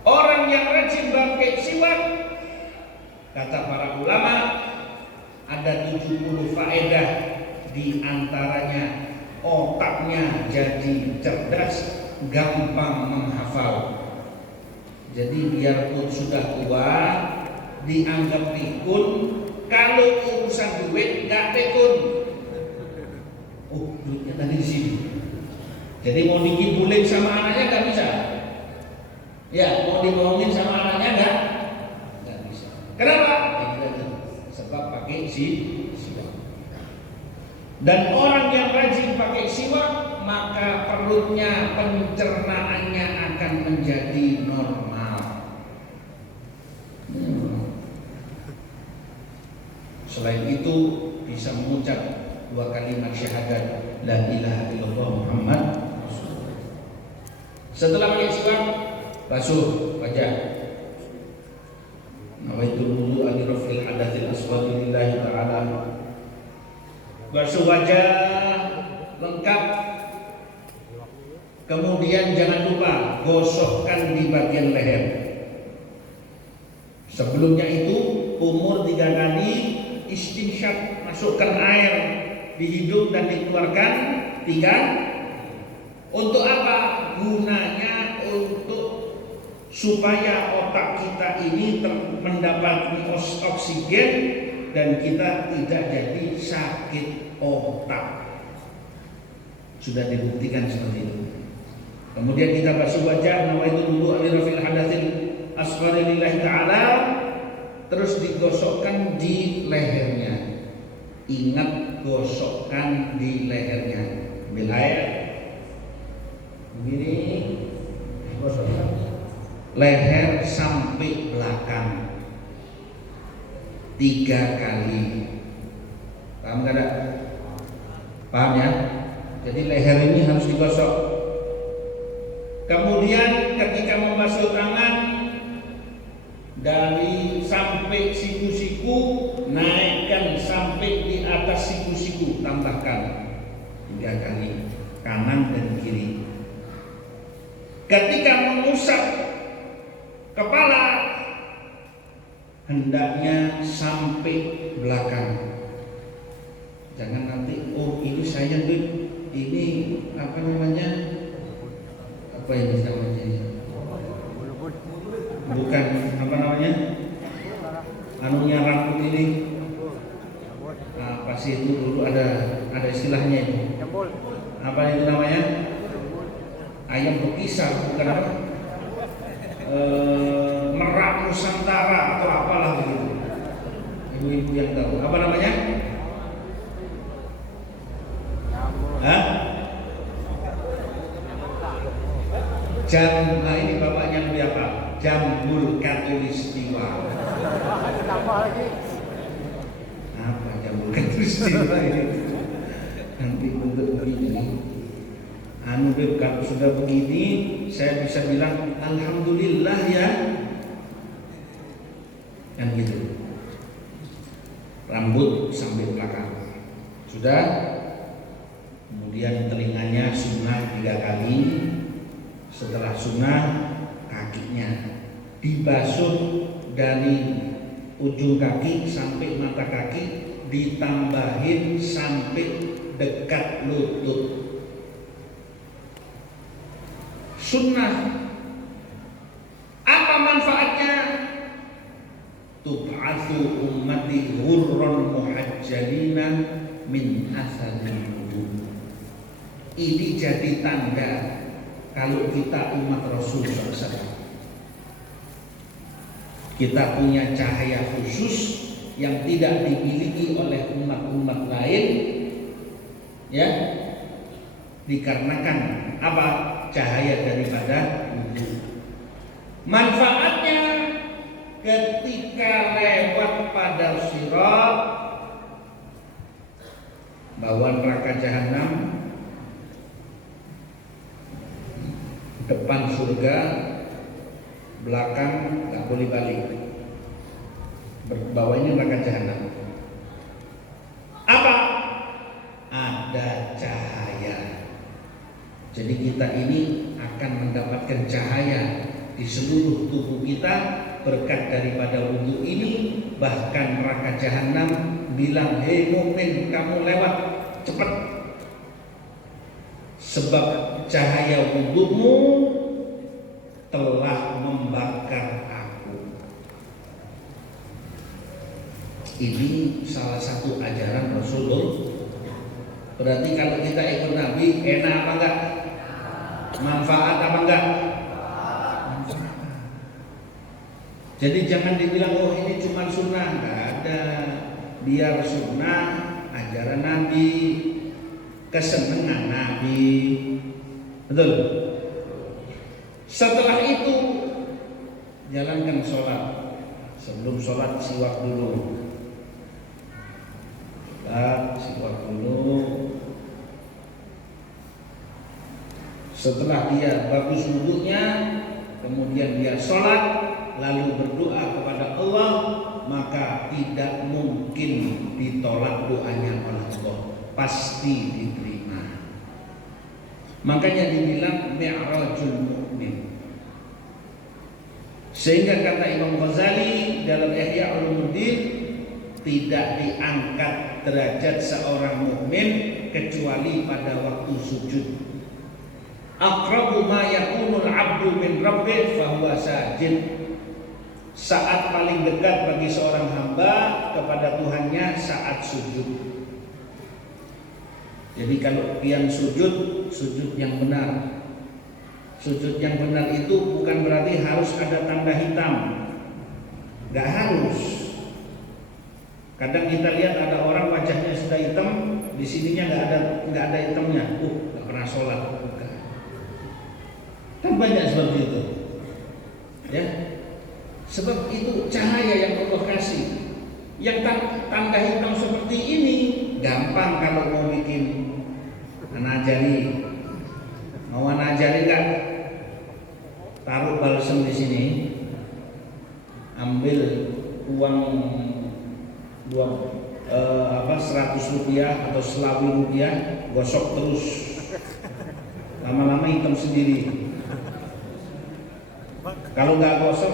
Orang yang rajin pakai siwak, kata para ulama, ada 70 faedah, di antaranya otaknya jadi cerdas, gampang menghafal. Jadi biarpun sudah tua, dianggap pikun, kalau urusan duit nggak pikun. Oh, duitnya tadi di sini. Jadi mau dikibulin sama anaknya nggak bisa. Ya, mau dibohongin sama anaknya nggak bisa. Kenapa? Sebab pakai siwak. Dan orang yang rajin pakai siwak, maka perutnya, pencernaannya akan menjadi normal. Selain itu bisa mengucap 2 kalimat syahadat la ilaha illallah Muhammad Rasulullah. Setelah pakai siwak, basuh wajah. Nawaitul wudu li raf'il hadatsil aswad lillahi ta'ala. Basuh wajah lengkap. Kemudian jangan lupa gosokkan di bagian leher. Sebelumnya itu umur 3 kali istinsyaq, masukkan air di hidung dan dikeluarkan 3. Untuk apa? Gunanya untuk supaya otak kita ini mendapatkan oksigen dan kita tidak jadi sakit otak. Sudah dibuktikan seperti itu. Kemudian kita basuh wajah, nawaitul wudu li raf'il hadatsil asghar lillahi ta'ala, terus digosokkan di lehernya. Ingat, gosokkan di lehernya. Ambil air begini, gosokkan leher sampai belakang 3 kali. Paham gak? Paham ya? Jadi leher ini harus digosok. Kemudian ketika membasuh tangan, dari sampai siku-siku naikkan sampai di atas siku-siku, tambahkan 3 kali, kanan dan kiri. Ketika mengusap kepala, hendaknya sampai belakang. Jangan nanti, oh ini saya ini apa namanya? Apa ini namanya? Bukan apa namanya? Anunya rambut ini. Apa sih itu dulu ada istilahnya ini. Apa itu namanya? Ayam berkisar, bukan apa? Merak Nusantara atau apalah begitu. Ibu-ibu yang tahu. Apa namanya? Hah? Nah ini bapaknya lebih apa? Jambul Katulistiwa. Apa jambul Katulistiwa ini? Nanti bentuk begini. Kalau sudah begini, saya bisa bilang alhamdulillah ya. Yang gitu. Rambut sampai belakang. Sudah. Kemudian telinganya sunnah 3 kali. Setelah sunnah, kakinya dibasuh dari ujung kaki sampai mata kaki, ditambahin sampai dekat lutut. Sunnah. Apa manfaatnya? Tub'atsu ummati ghurran muhajjalina min atharil wudu. Ini jadi tanda kalau kita umat Rasul SAW, kita punya cahaya khusus yang tidak dimiliki oleh umat-umat lain, ya, dikarenakan apa? Cahaya daripada wudhu. Manfaatnya ketika lewat pada sirat, bawah neraka jahanam, depan surga, belakang nggak boleh balik. Berbawahnya neraka jahanam. Apa? Ada cahaya. Jadi kita ini akan mendapatkan cahaya di seluruh tubuh kita berkat daripada wudhu ini. Bahkan neraka jahanam bilang, hei mukmin, kamu lewat cepat, sebab cahaya wudhumu telah membakar aku. Ini salah satu ajaran Rasulullah. Berarti kalau kita ikut Nabi, enak apa enggak? Manfaat apa enggak? Manfaat. Jadi jangan dibilang, oh ini cuma sunnah. Enggak ada. Biar sunnah, ajaran Nabi, kesenangan Nabi. Betul? Setelah itu jalankan sholat. Sebelum sholat siwak dulu. Siwak dulu. Setelah dia bagus wudhunya, kemudian dia sholat, lalu berdoa kepada Allah, maka tidak mungkin ditolak doanya oleh Allah, pasti diterima. Makanya dibilang mi'rajul mu'min. Sehingga kata Imam Ghazali dalam Ihya Ulumuddin, tidak diangkat derajat seorang mukmin kecuali pada waktu sujud. Aqrabu ma yakunul 'abdu min rabbih fahuwa sajid. Saat paling dekat bagi seorang hamba kepada Tuhannya saat sujud. Jadi kalau pian sujud, sujud yang benar. Sujud yang benar itu bukan berarti harus ada tanda hitam. Gak harus. Kadang kita lihat ada orang wajahnya sudah hitam, di sininya nggak ada hitamnya. Nggak pernah sholat. Bukan. Kan banyak seperti itu. Ya. Sebab itu cahaya yang Allah kasih. Yang tanda hitam seperti ini gampang kalau mau bikin anak ajar ajari. Mau ana ajari nggak? Taruh balsem di sini, ambil uang 100 rupiah atau selawi rupiah, gosok terus, lama-lama hitam sendiri. Kalau nggak gosok,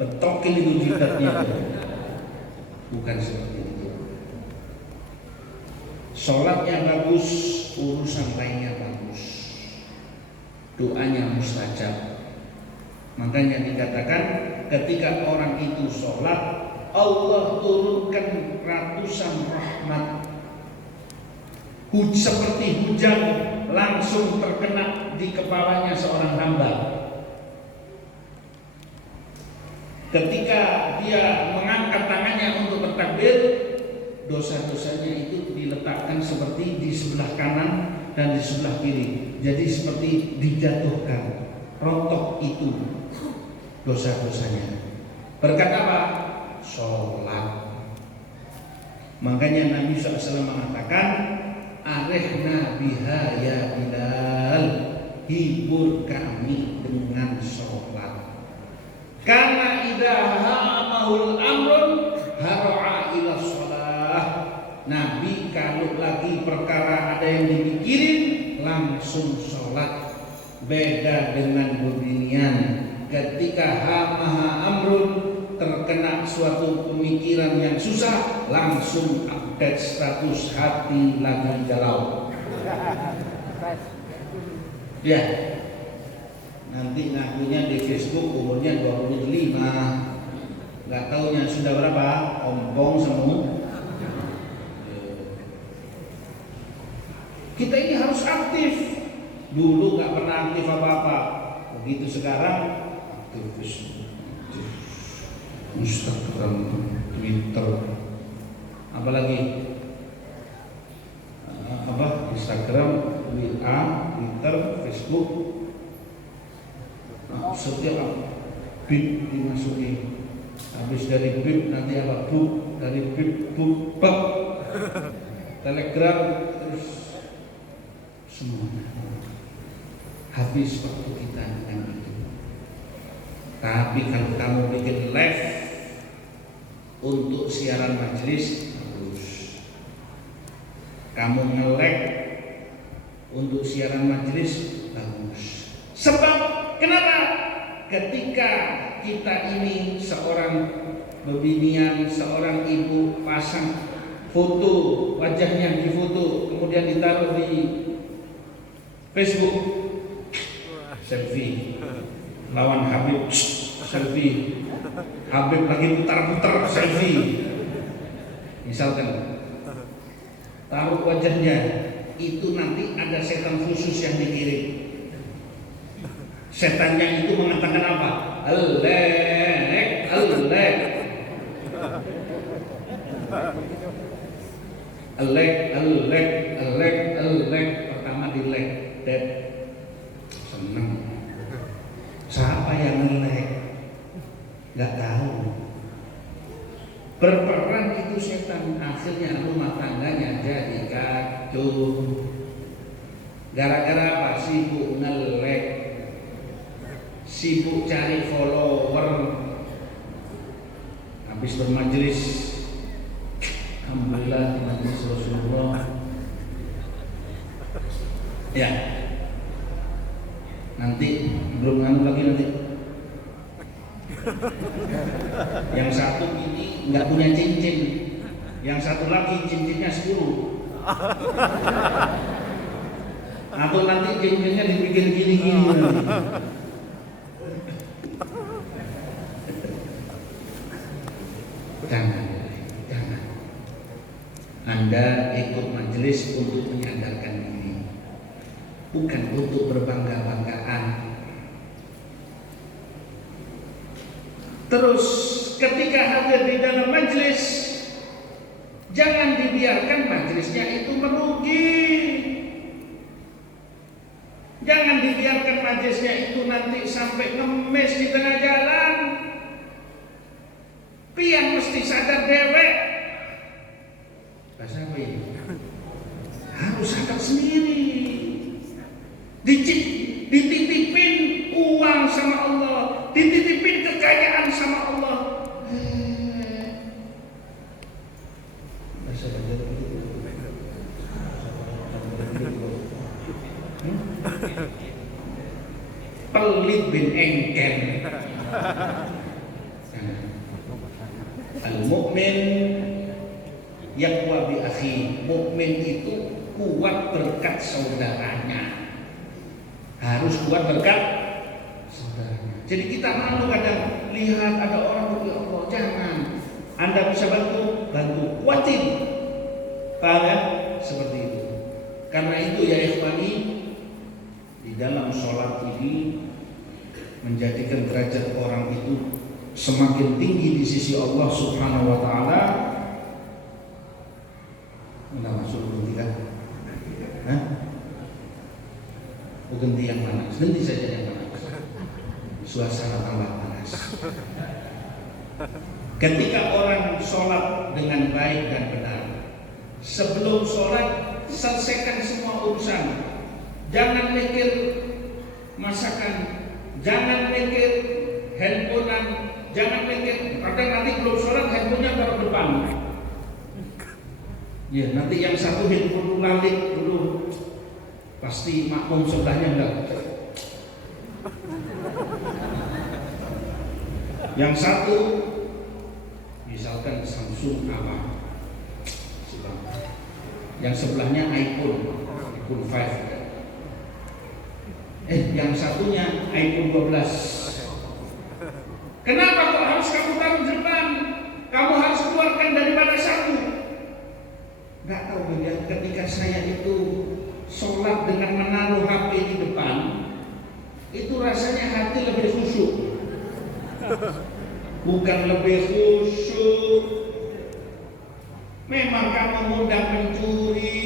betokin itu jidatnya. Bukan seperti itu. Sholatnya bagus, urusan lainnya bagus, doanya mustajab. Makanya dikatakan ketika orang itu sholat, Allah turunkan ratusan rahmat, seperti hujan langsung terkena di kepalanya seorang hamba. Ketika dia mengangkat tangannya untuk bertakbir, dosa-dosanya itu diletakkan seperti di sebelah kanan dan di sebelah kiri. Jadi seperti dijatuhkan, rontok itu dosa-dosanya. Berkat apa? Sholat. Makanya Nabi SAW mengatakan, arihna biha ya Bilal, hibur kami dengan sholat. Karena idza hamahul amrun har'a ila sholat. Nabi kalau lagi perkara ada yang dipikirin langsung sholat. Beda dengan beginian, ketika hamaha amrun, terkena suatu pemikiran yang susah, langsung update status hati lagi galau. Ya, nanti ngakunya di Facebook umurnya 25, nggak taunya sudah berapa, ompong semua. Kita ini harus aktif. Dulu nggak pernah aktif apa-apa, begitu sekarang aktif Facebook, Instagram, Twitter, apalagi Instagram, WA, Twitter, Facebook, setiap bit dimasuki. Habis dari bit nanti apa? Book, dari bit book, Telegram, terus semuanya. Habis waktu kita dengan itu. Tapi kalau kamu bikin live untuk siaran majelis, bagus. Kamu nge-lag untuk siaran majelis, bagus. Sebab kenapa? Ketika kita ini seorang bebinian, seorang ibu pasang foto wajahnya di foto, kemudian ditaruh di Facebook, selfie. Lawan Habib, selfie. Habib lagi putar-putar, selfie. Misalkan taruh wajahnya, itu nanti ada setan khusus yang dikirim. Setannya itu mengatakan apa? Elek, elek, elek, elek, elek, elek. Pertama di leg, dead, seneng. Siapa yang nge-lag? Gak tahu. Berperan itu setan, akhirnya rumah tangganya jadi kacau. Gara-gara apa? Sibuk nge-lag, sibuk cari follower. Habis bermajelis, alhamdulillah majelis Rasulullah. Ya. Nanti belum nganu lagi nanti. Yang satu ini nggak punya cincin, yang satu lagi cincinnya 10. Atau nanti cincinnya dibikin gini-gini. Jangan. Anda ikut majelis untuk menyadarkan diri, bukan untuk berbangga-banggaan. Terus ketika hadir di dalam majelis, jangan dibiarkan majelisnya itu merugi. Jangan dibiarkan majelisnya itu nanti sampai ngemis di tengah jalan. Pian mesti sadar dewek. Bahasa apa ini? Harus sadar sendiri. dititipin uang sama Allah, dititipin kekayaan sama Allah. Pelit bin engken. Al-mu'min yaqwa bi akhi. Mukmin itu kuat berkat saudaranya. Harus kuat berkat saudaranya. Jadi kita malu kadang lihat ada orang ya Allah, jangan. Anda bisa bantu, kuatin. Paham ya? Seperti itu. Karena itu ya ikhwani, di dalam sholat ini menjadikan derajat orang itu semakin tinggi di sisi Allah Subhanahu wa taala. Enggak masuk berhenti kan? Hah? Ganti yang panas, ganti saja yang panas. Suasana tambah panas. Ketika orang sholat dengan baik dan benar, sebelum sholat selesaikan semua urusan. Jangan mikir masakan, jangan mikir handphonean, jangan mikir. Kadang nanti belum sholat handphonenya taruh depan. Ya nanti yang satu handphone balik dulu, pasti makmum sebelahnya enggak. Yang satu misalkan Samsung apa, yang sebelahnya iPhone 5. Yang satunya iPhone 12. Kenapa kok harus kamu taruh di depan? Kamu harus keluarkan daripada satu. Nggak tahu ya, ketika saya itu sholat dengan menaruh HP di depan, itu rasanya hati lebih khusyuk. Bukan lebih khusyuk. Memang kamu mudah mencuri.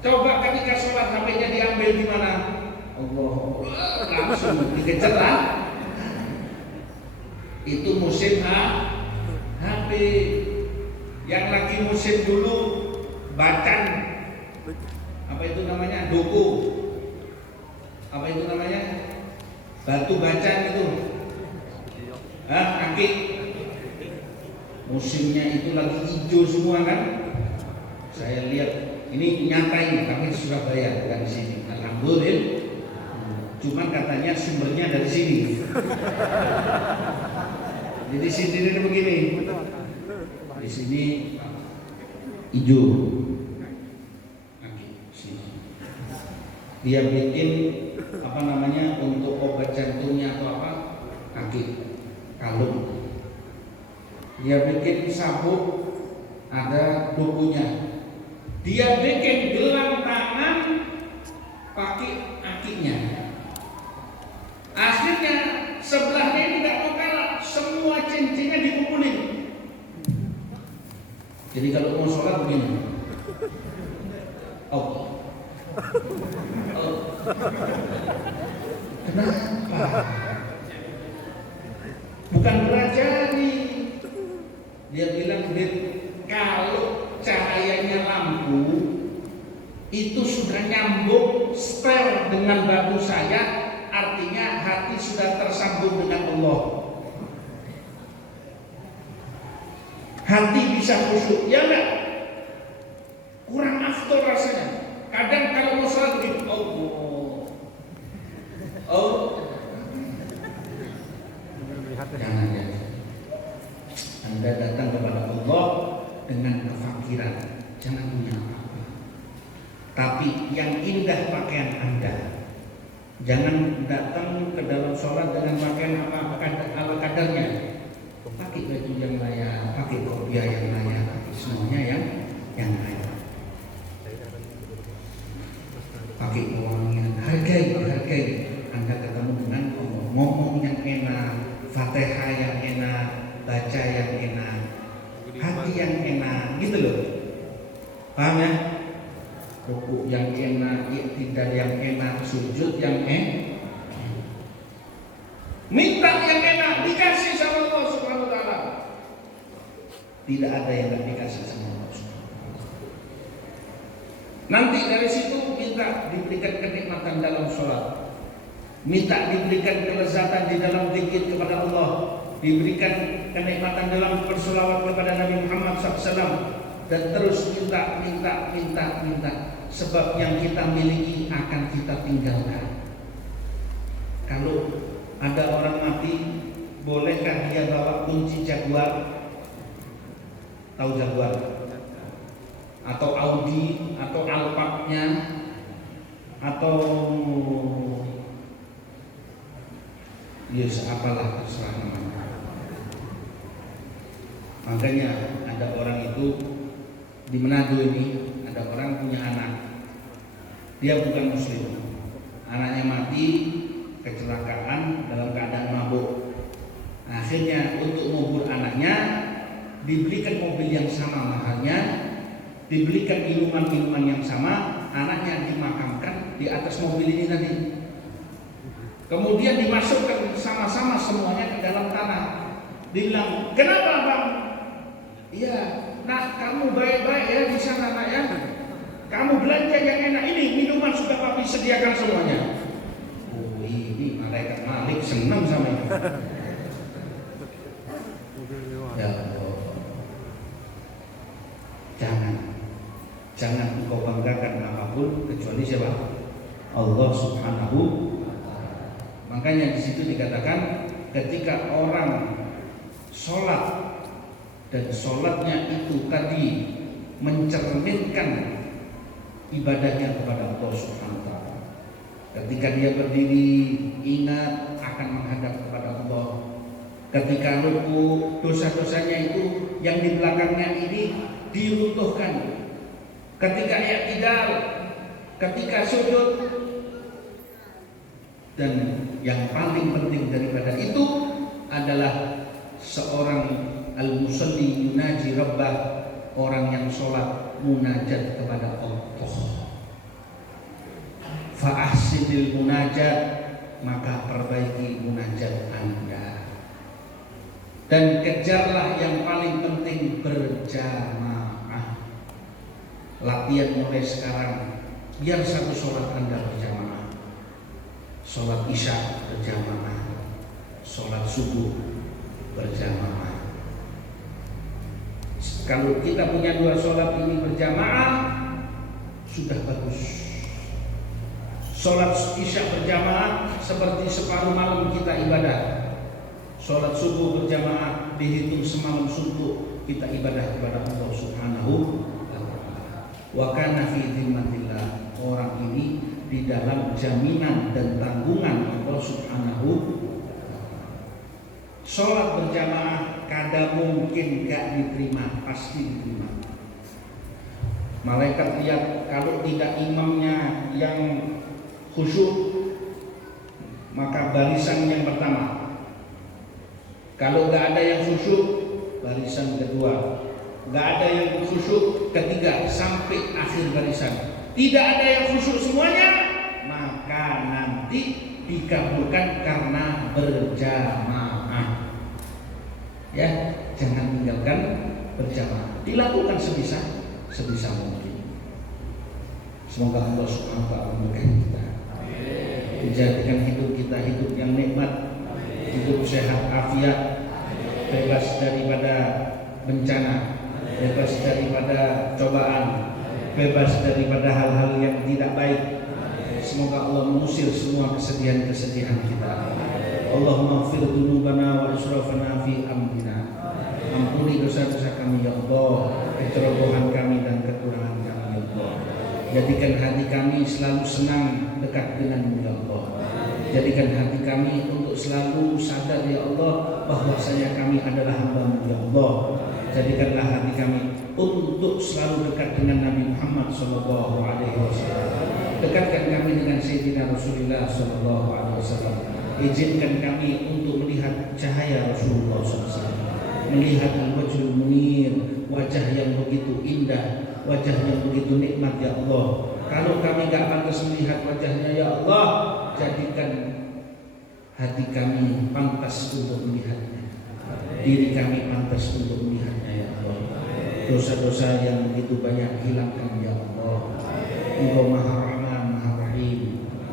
Coba ketika sholat HP-nya diambil di mana? Allah, langsung dikejar lah. Itu musim HP. Yang lagi musim dulu bacan, apa itu namanya, duku, apa itu namanya, batu bacan itu, kaki. Musimnya itu lagi hijau semua kan. Saya lihat ini nyata ini, kami di Surabaya bukan di sini. Alhamdulillah. Cuman katanya sumbernya dari sini. Jadi sini ini begini. Di sini hijau. Dia bikin apa namanya untuk obat jantungnya atau apa, kaki kalung. Dia bikin sabuk ada bukunya. Dia bikin gelang tangan pakai akinya. Akhirnya sebelahnya ini tidak mau kalah, semua cincinnya dikumpulin. Jadi kalau mau sholat begini. Oh. Kenapa? Bukan berajari. Dia bilang kalau cahayanya lampu itu sudah nyambung setel dengan batu saya, artinya hati sudah tersambung dengan Allah. Hati bisa khusyuk, ya enggak? Kurang afdol rasanya. Kadang kalau mau sholat begini, jangan ya. Anda datang kepada Allah dengan kefakiran, jangan punya apa-apa. Tapi yang indah pakaian Anda. Jangan datang ke dalam sholat dengan pakaian apa-apa ala kadarnya. Pakai baju yang layak, pakai kopiah yang layak, pakai semuanya yang layak. Pakai uangnya, hargai. Anda ketemu dengan Allah, ngomong yang enak, Fatihah yang enak, baca yang enak, hati yang enak, gitu loh. Paham ya? Rukuk yang enak, iktidal yang enak, sujud yang enak. Minta yang enak, dikasih sama Allah Subhanahu wa taala. Tidak ada yang tidak dikasih sama Allah Subhanahu wa taala. Nanti dari situ minta minta diberikan kenikmatan dalam sholat, minta diberikan kelezatan di dalam zikir kepada Allah, diberikan kenikmatan dalam berselawat kepada Nabi Muhammad SAW, dan terus minta. Sebab yang kita miliki akan kita tinggalkan. Kalau ada orang mati, bolehkah dia bawa kunci Jaguar? Tahu Jaguar? Atau Audi, atau Alphard-nya, atau yes, apalah terserah namanya. Makanya ada orang itu di Manado ini, ada orang punya anak, dia bukan muslim, anaknya mati kecelakaan dalam keadaan mabuk. Akhirnya untuk ngubur anaknya dibelikan mobil yang sama mahalnya, dibelikan minuman yang sama, anaknya dimakamkan di atas mobil ini tadi. Kemudian dimasukkan sama-sama semuanya ke dalam tanah. Dibilang, kenapa bang? Iya, nah kamu baik-baik ya di sana nak ya. Kamu belanja yang enak ini, minuman sudah papi sediakan semuanya. Oh ini malaikat Malik senang sama ini. Ya Allah, jangan engkau banggakan apapun kecuali siapa? Allah Subhanahu wa Ta'ala. Makanya di situ dikatakan ketika orang sholat dan sholatnya itu tadi mencerminkan ibadahnya kepada Allah Subhanahu wa Ta'ala. Ketika dia berdiri ingat akan menghadap kepada Allah. Ketika ruku, dosa-dosanya itu yang di belakangnya ini diruntuhkan. Ketika i'tidal, ketika sujud, dan yang paling penting daripada itu adalah seorang al-musalli yunaji rabbah, orang yang sholat munajat kepada Allah. Fa'ahsinil munajat, maka perbaiki munajat Anda. Dan kejarlah yang paling penting berjamaah. Latihan mulai sekarang, biar satu sholat Anda berjamaah. Sholat isya berjamaah, sholat subuh berjamaah. Kalau kita punya dua sholat ini berjamaah, sudah bagus. Sholat isya berjamaah seperti separuh malam kita ibadah. Sholat subuh berjamaah dihitung semalam suntuk kita ibadah kepada Allah Subhanahu wa Ta'ala. Wa kana fi dhimmatillah, orang ini di dalam jaminan dan tanggungan Allah Subhanahu wa Ta'ala. Sholat berjamaah kadang mungkin gak diterima, pasti diterima. Malaikat lihat kalau tidak imamnya yang khusyuk, maka barisan yang pertama. Kalau gak ada yang khusyuk, barisan kedua. Gak ada yang khusyuk, ketiga, sampai akhir barisan. Tidak ada yang khusyuk semuanya, maka nanti dikabulkan karena berjamaah. Ya, jangan tinggalkan berjamaah. Dilakukan sebisa mungkin. Semoga Allah Subhanahu wa Ta'ala memberkahi kita. Menjadikan hidup kita hidup yang nikmat, hidup sehat afiat, bebas daripada bencana, bebas daripada cobaan, bebas daripada hal-hal yang tidak baik. Semoga Allah mengusir semua kesedihan-kesedihan kita. Allahumma ighfir dzunubana wa israfana fi amrina. Ampuni dosa-dosa kami ya Allah, kecerobohan kami dan kekurangan kami ya Allah. Jadikan hati kami selalu senang dekat denganmu ya Allah. Jadikan hati kami untuk selalu sadar ya Allah bahwasanya kami adalah hamba-Mu ya Allah. Jadikanlah hati kami untuk selalu dekat dengan Nabi Muhammad SAW. Dekatkan kami dengan Sayyidina Rasulullah SAW. Izinkan kami untuk melihat cahaya Rasulullah SAW, melihat al-wajhul munir, wajah yang begitu indah, wajah yang begitu nikmat ya Allah. Kalau kami gak pantas melihat wajahnya ya Allah, jadikan hati kami pantas untuk melihatnya, diri kami pantas untuk melihatnya ya Allah. Dosa-dosa yang begitu banyak hilangkan ya Allah. Engkau Maha Rahman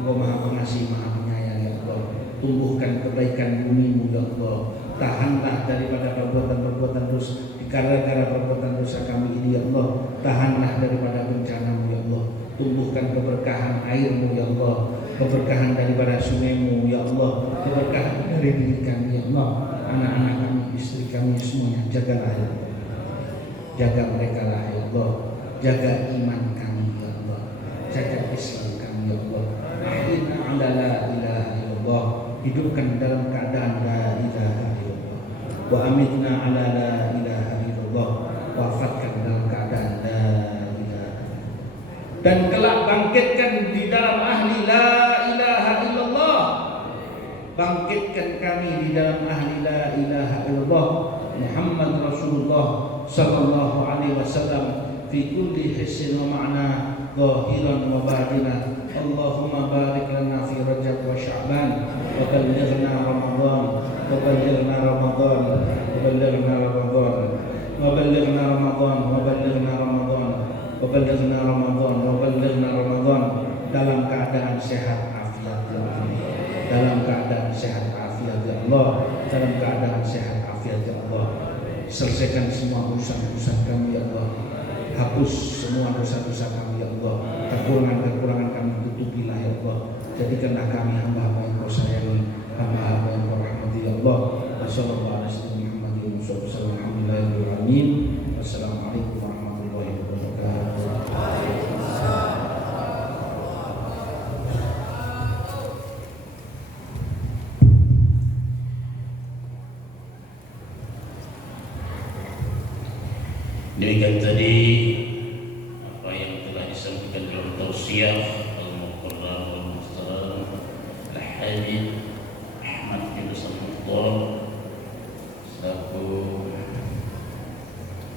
Engkau Maha Pengasih, Maha Penyayang ya Allah. Tumbuhkan kebaikan bumi-Mu ya Allah. Tahanlah daripada perbuatan-perbuatan dosa, gara-gara perbuatan dosa kami ini ya Allah. Tahanlah daripada bencana-Mu ya Allah. Tumbuhkan keberkahan air-Mu ya Allah, keberkahan daripada sungai-Mu ya Allah, keberkahan dari diri kami ya Allah. Anak-anak kami, istri kami semuanya jagalah ya Allah. Jaga mereka lah ya Allah. Jaga iman kami ya Allah. Jaga Islam kami ya Allah. Ahlina ala la ilaha illallah. Hidupkan dalam keadaan la ilaha illallah. Wa amitna ala la ilaha illallah. Wafatkan dalam keadaan la ilaha. Dan kelak bangkitkan di dalam ahli la ilaha illallah. Bangkitkan kami di dalam ahli la ilaha illallah. Muhammad Rasulullah sallallahu alaihi wasallam fi kulli hissin wa ma'na zahiran wa batinan. Allahumma barik lana fi Rajab wa Sya'ban wa ballighna Ramadan wa ballighna Ramadan wa ballighna Ramadan wa ballighna Ramadan wa ballighna Ramadan wa ballighna Ramadan wa ballighna Ramadan dalam keadaan sehat afiat ya Allah. Dalam keadaan sehat afiat ya Allah. Dalam keadaan sehat afiat ya Allah. Selesaikan semua urusan-urusan kami ya Allah. Hapus semua dosa-dosa kami ya Allah. Kekurangan-kekurangan kami tutupilah ya Allah. Jadikanlah kami hamba-hamba yang Kau sayangi, hamba-hamba yang Kau rahmati ya Allah. Wassalamualaikum warahmatullahi wabarakatuh. Demikian tadi apa yang telah disampaikan dalam tausiah Al-Muqarrar Al-Mustarar Al-Hadid Ahmad bin Samudor selaku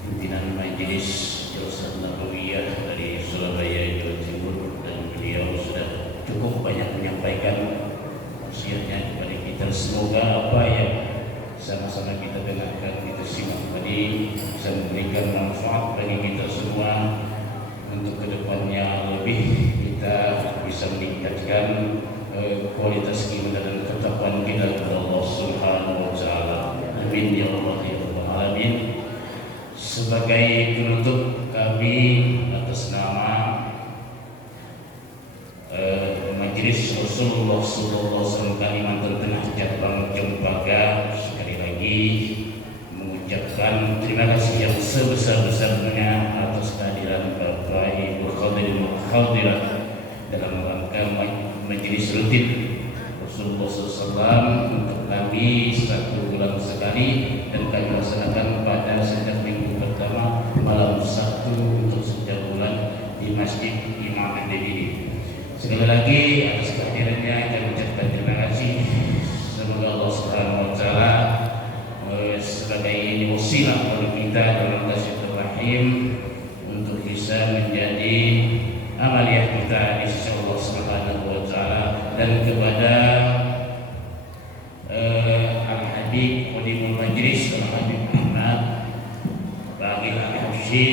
pimpinan Majelis Jalsah Nabawiyah dari Surabaya, Jawa Timur, dan beliau sudah cukup banyak menyampaikan tausiahnya kepada kita. Semoga apa yang sama-sama kita dengarkan, kita simak tadi bisa memberikan manfaat bagi kita semua untuk kedepannya lebih kita bisa meningkatkan kualitas iman dan ketakwaan kita kepada Allah Subhanahu wa taala. Amin ya Allah ya rabbal alamin. Sebagai penutup kami atas nama Majelis Rasulullah sallallahu alaihi wasallam Kalimantan Tengah cabang Jembaga sekali lagi mengucapkan terima kasih yang sebesar-besarnya atas kehadiran Bapak Ibu Khadirat dalam rangka majelis rutin Rasulullah SAW untuk kami 1 bulan sekali, dan kami laksanakan pada setiap minggu pertama malam Sabtu untuk setiap bulan di Masjid Imam Ad-Dibili. Sekali lagi atas kehadirannya kami ucapkan terima kasih. Semoga Allah Subhanahu wa taala sebagai wasilah bagi kita dalam silaturahim untuk bisa menjadi amaliyah kita di sisi Allah Subhanahu wa taala, dan kepada Al-Habib Qadimul Majlis Al-Habib Ahmad Baqil Al-Habsyi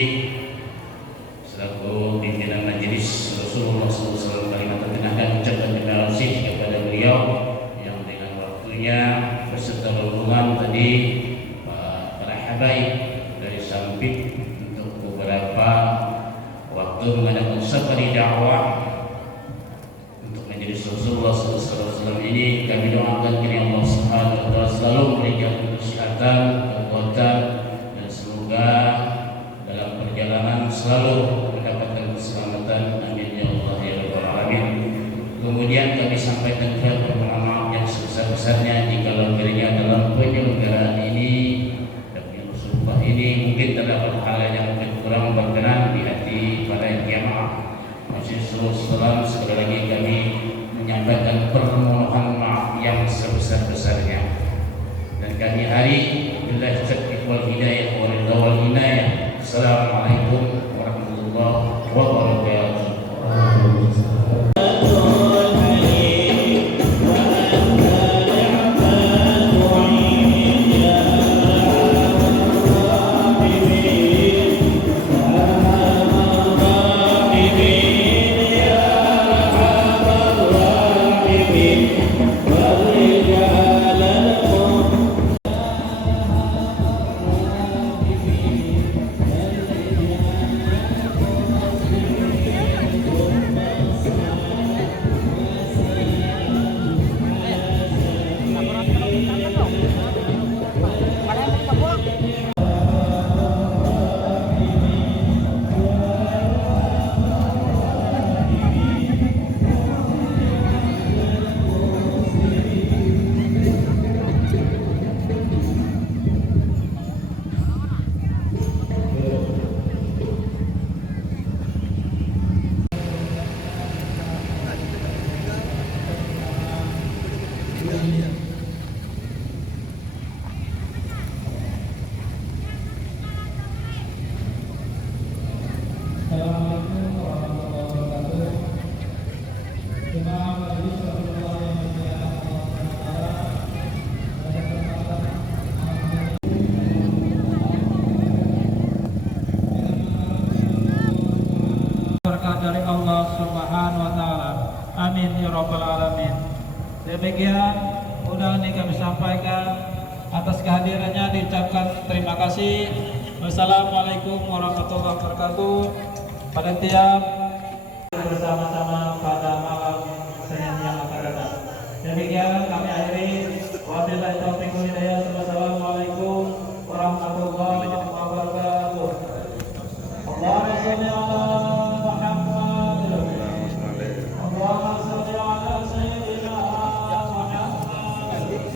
selaku pimpinan Majelis Rasulullah SAW Kalimantan Tengah, dan ucapkan terima kasih kepada beliau yang dengan waktunya beserta rombongan tadi para habaib dari Sampit untuk beberapa waktu mengadakan safari dakwah untuk Majelis Rasulullah SAW ini. Kami doakan kiranya Allah Subhanahu wa taala selalu memberikan kesehatan, kekuatan, dan semoga dalam perjalanan selalu mendapatkan keselamatan. Amin ya Allah ya rabbal alamin. Kemudian kami sampaikan permohonan maaf yang sebesar-besarnya jika kiranya dalam penyelenggaraan ini dan sumpah ini mungkin terdapat hal yang mungkin kurang berkenan di hati para jamaah Masjid Rasulullah. Sekali lagi kami menyampaikan permohonan maaf yang sebesar-besarnya, dan kami hari billahi taufiq wal hidayah wal ridha wal inayah. Assalamualaikum warahmatullahi wabarakatuh. Ya rabbal alamin. Demikian undangan ini kami sampaikan. Atas kehadirannya diucapkan terima kasih. Wassalamualaikum warahmatullahi wabarakatuh. Pada tiap bersama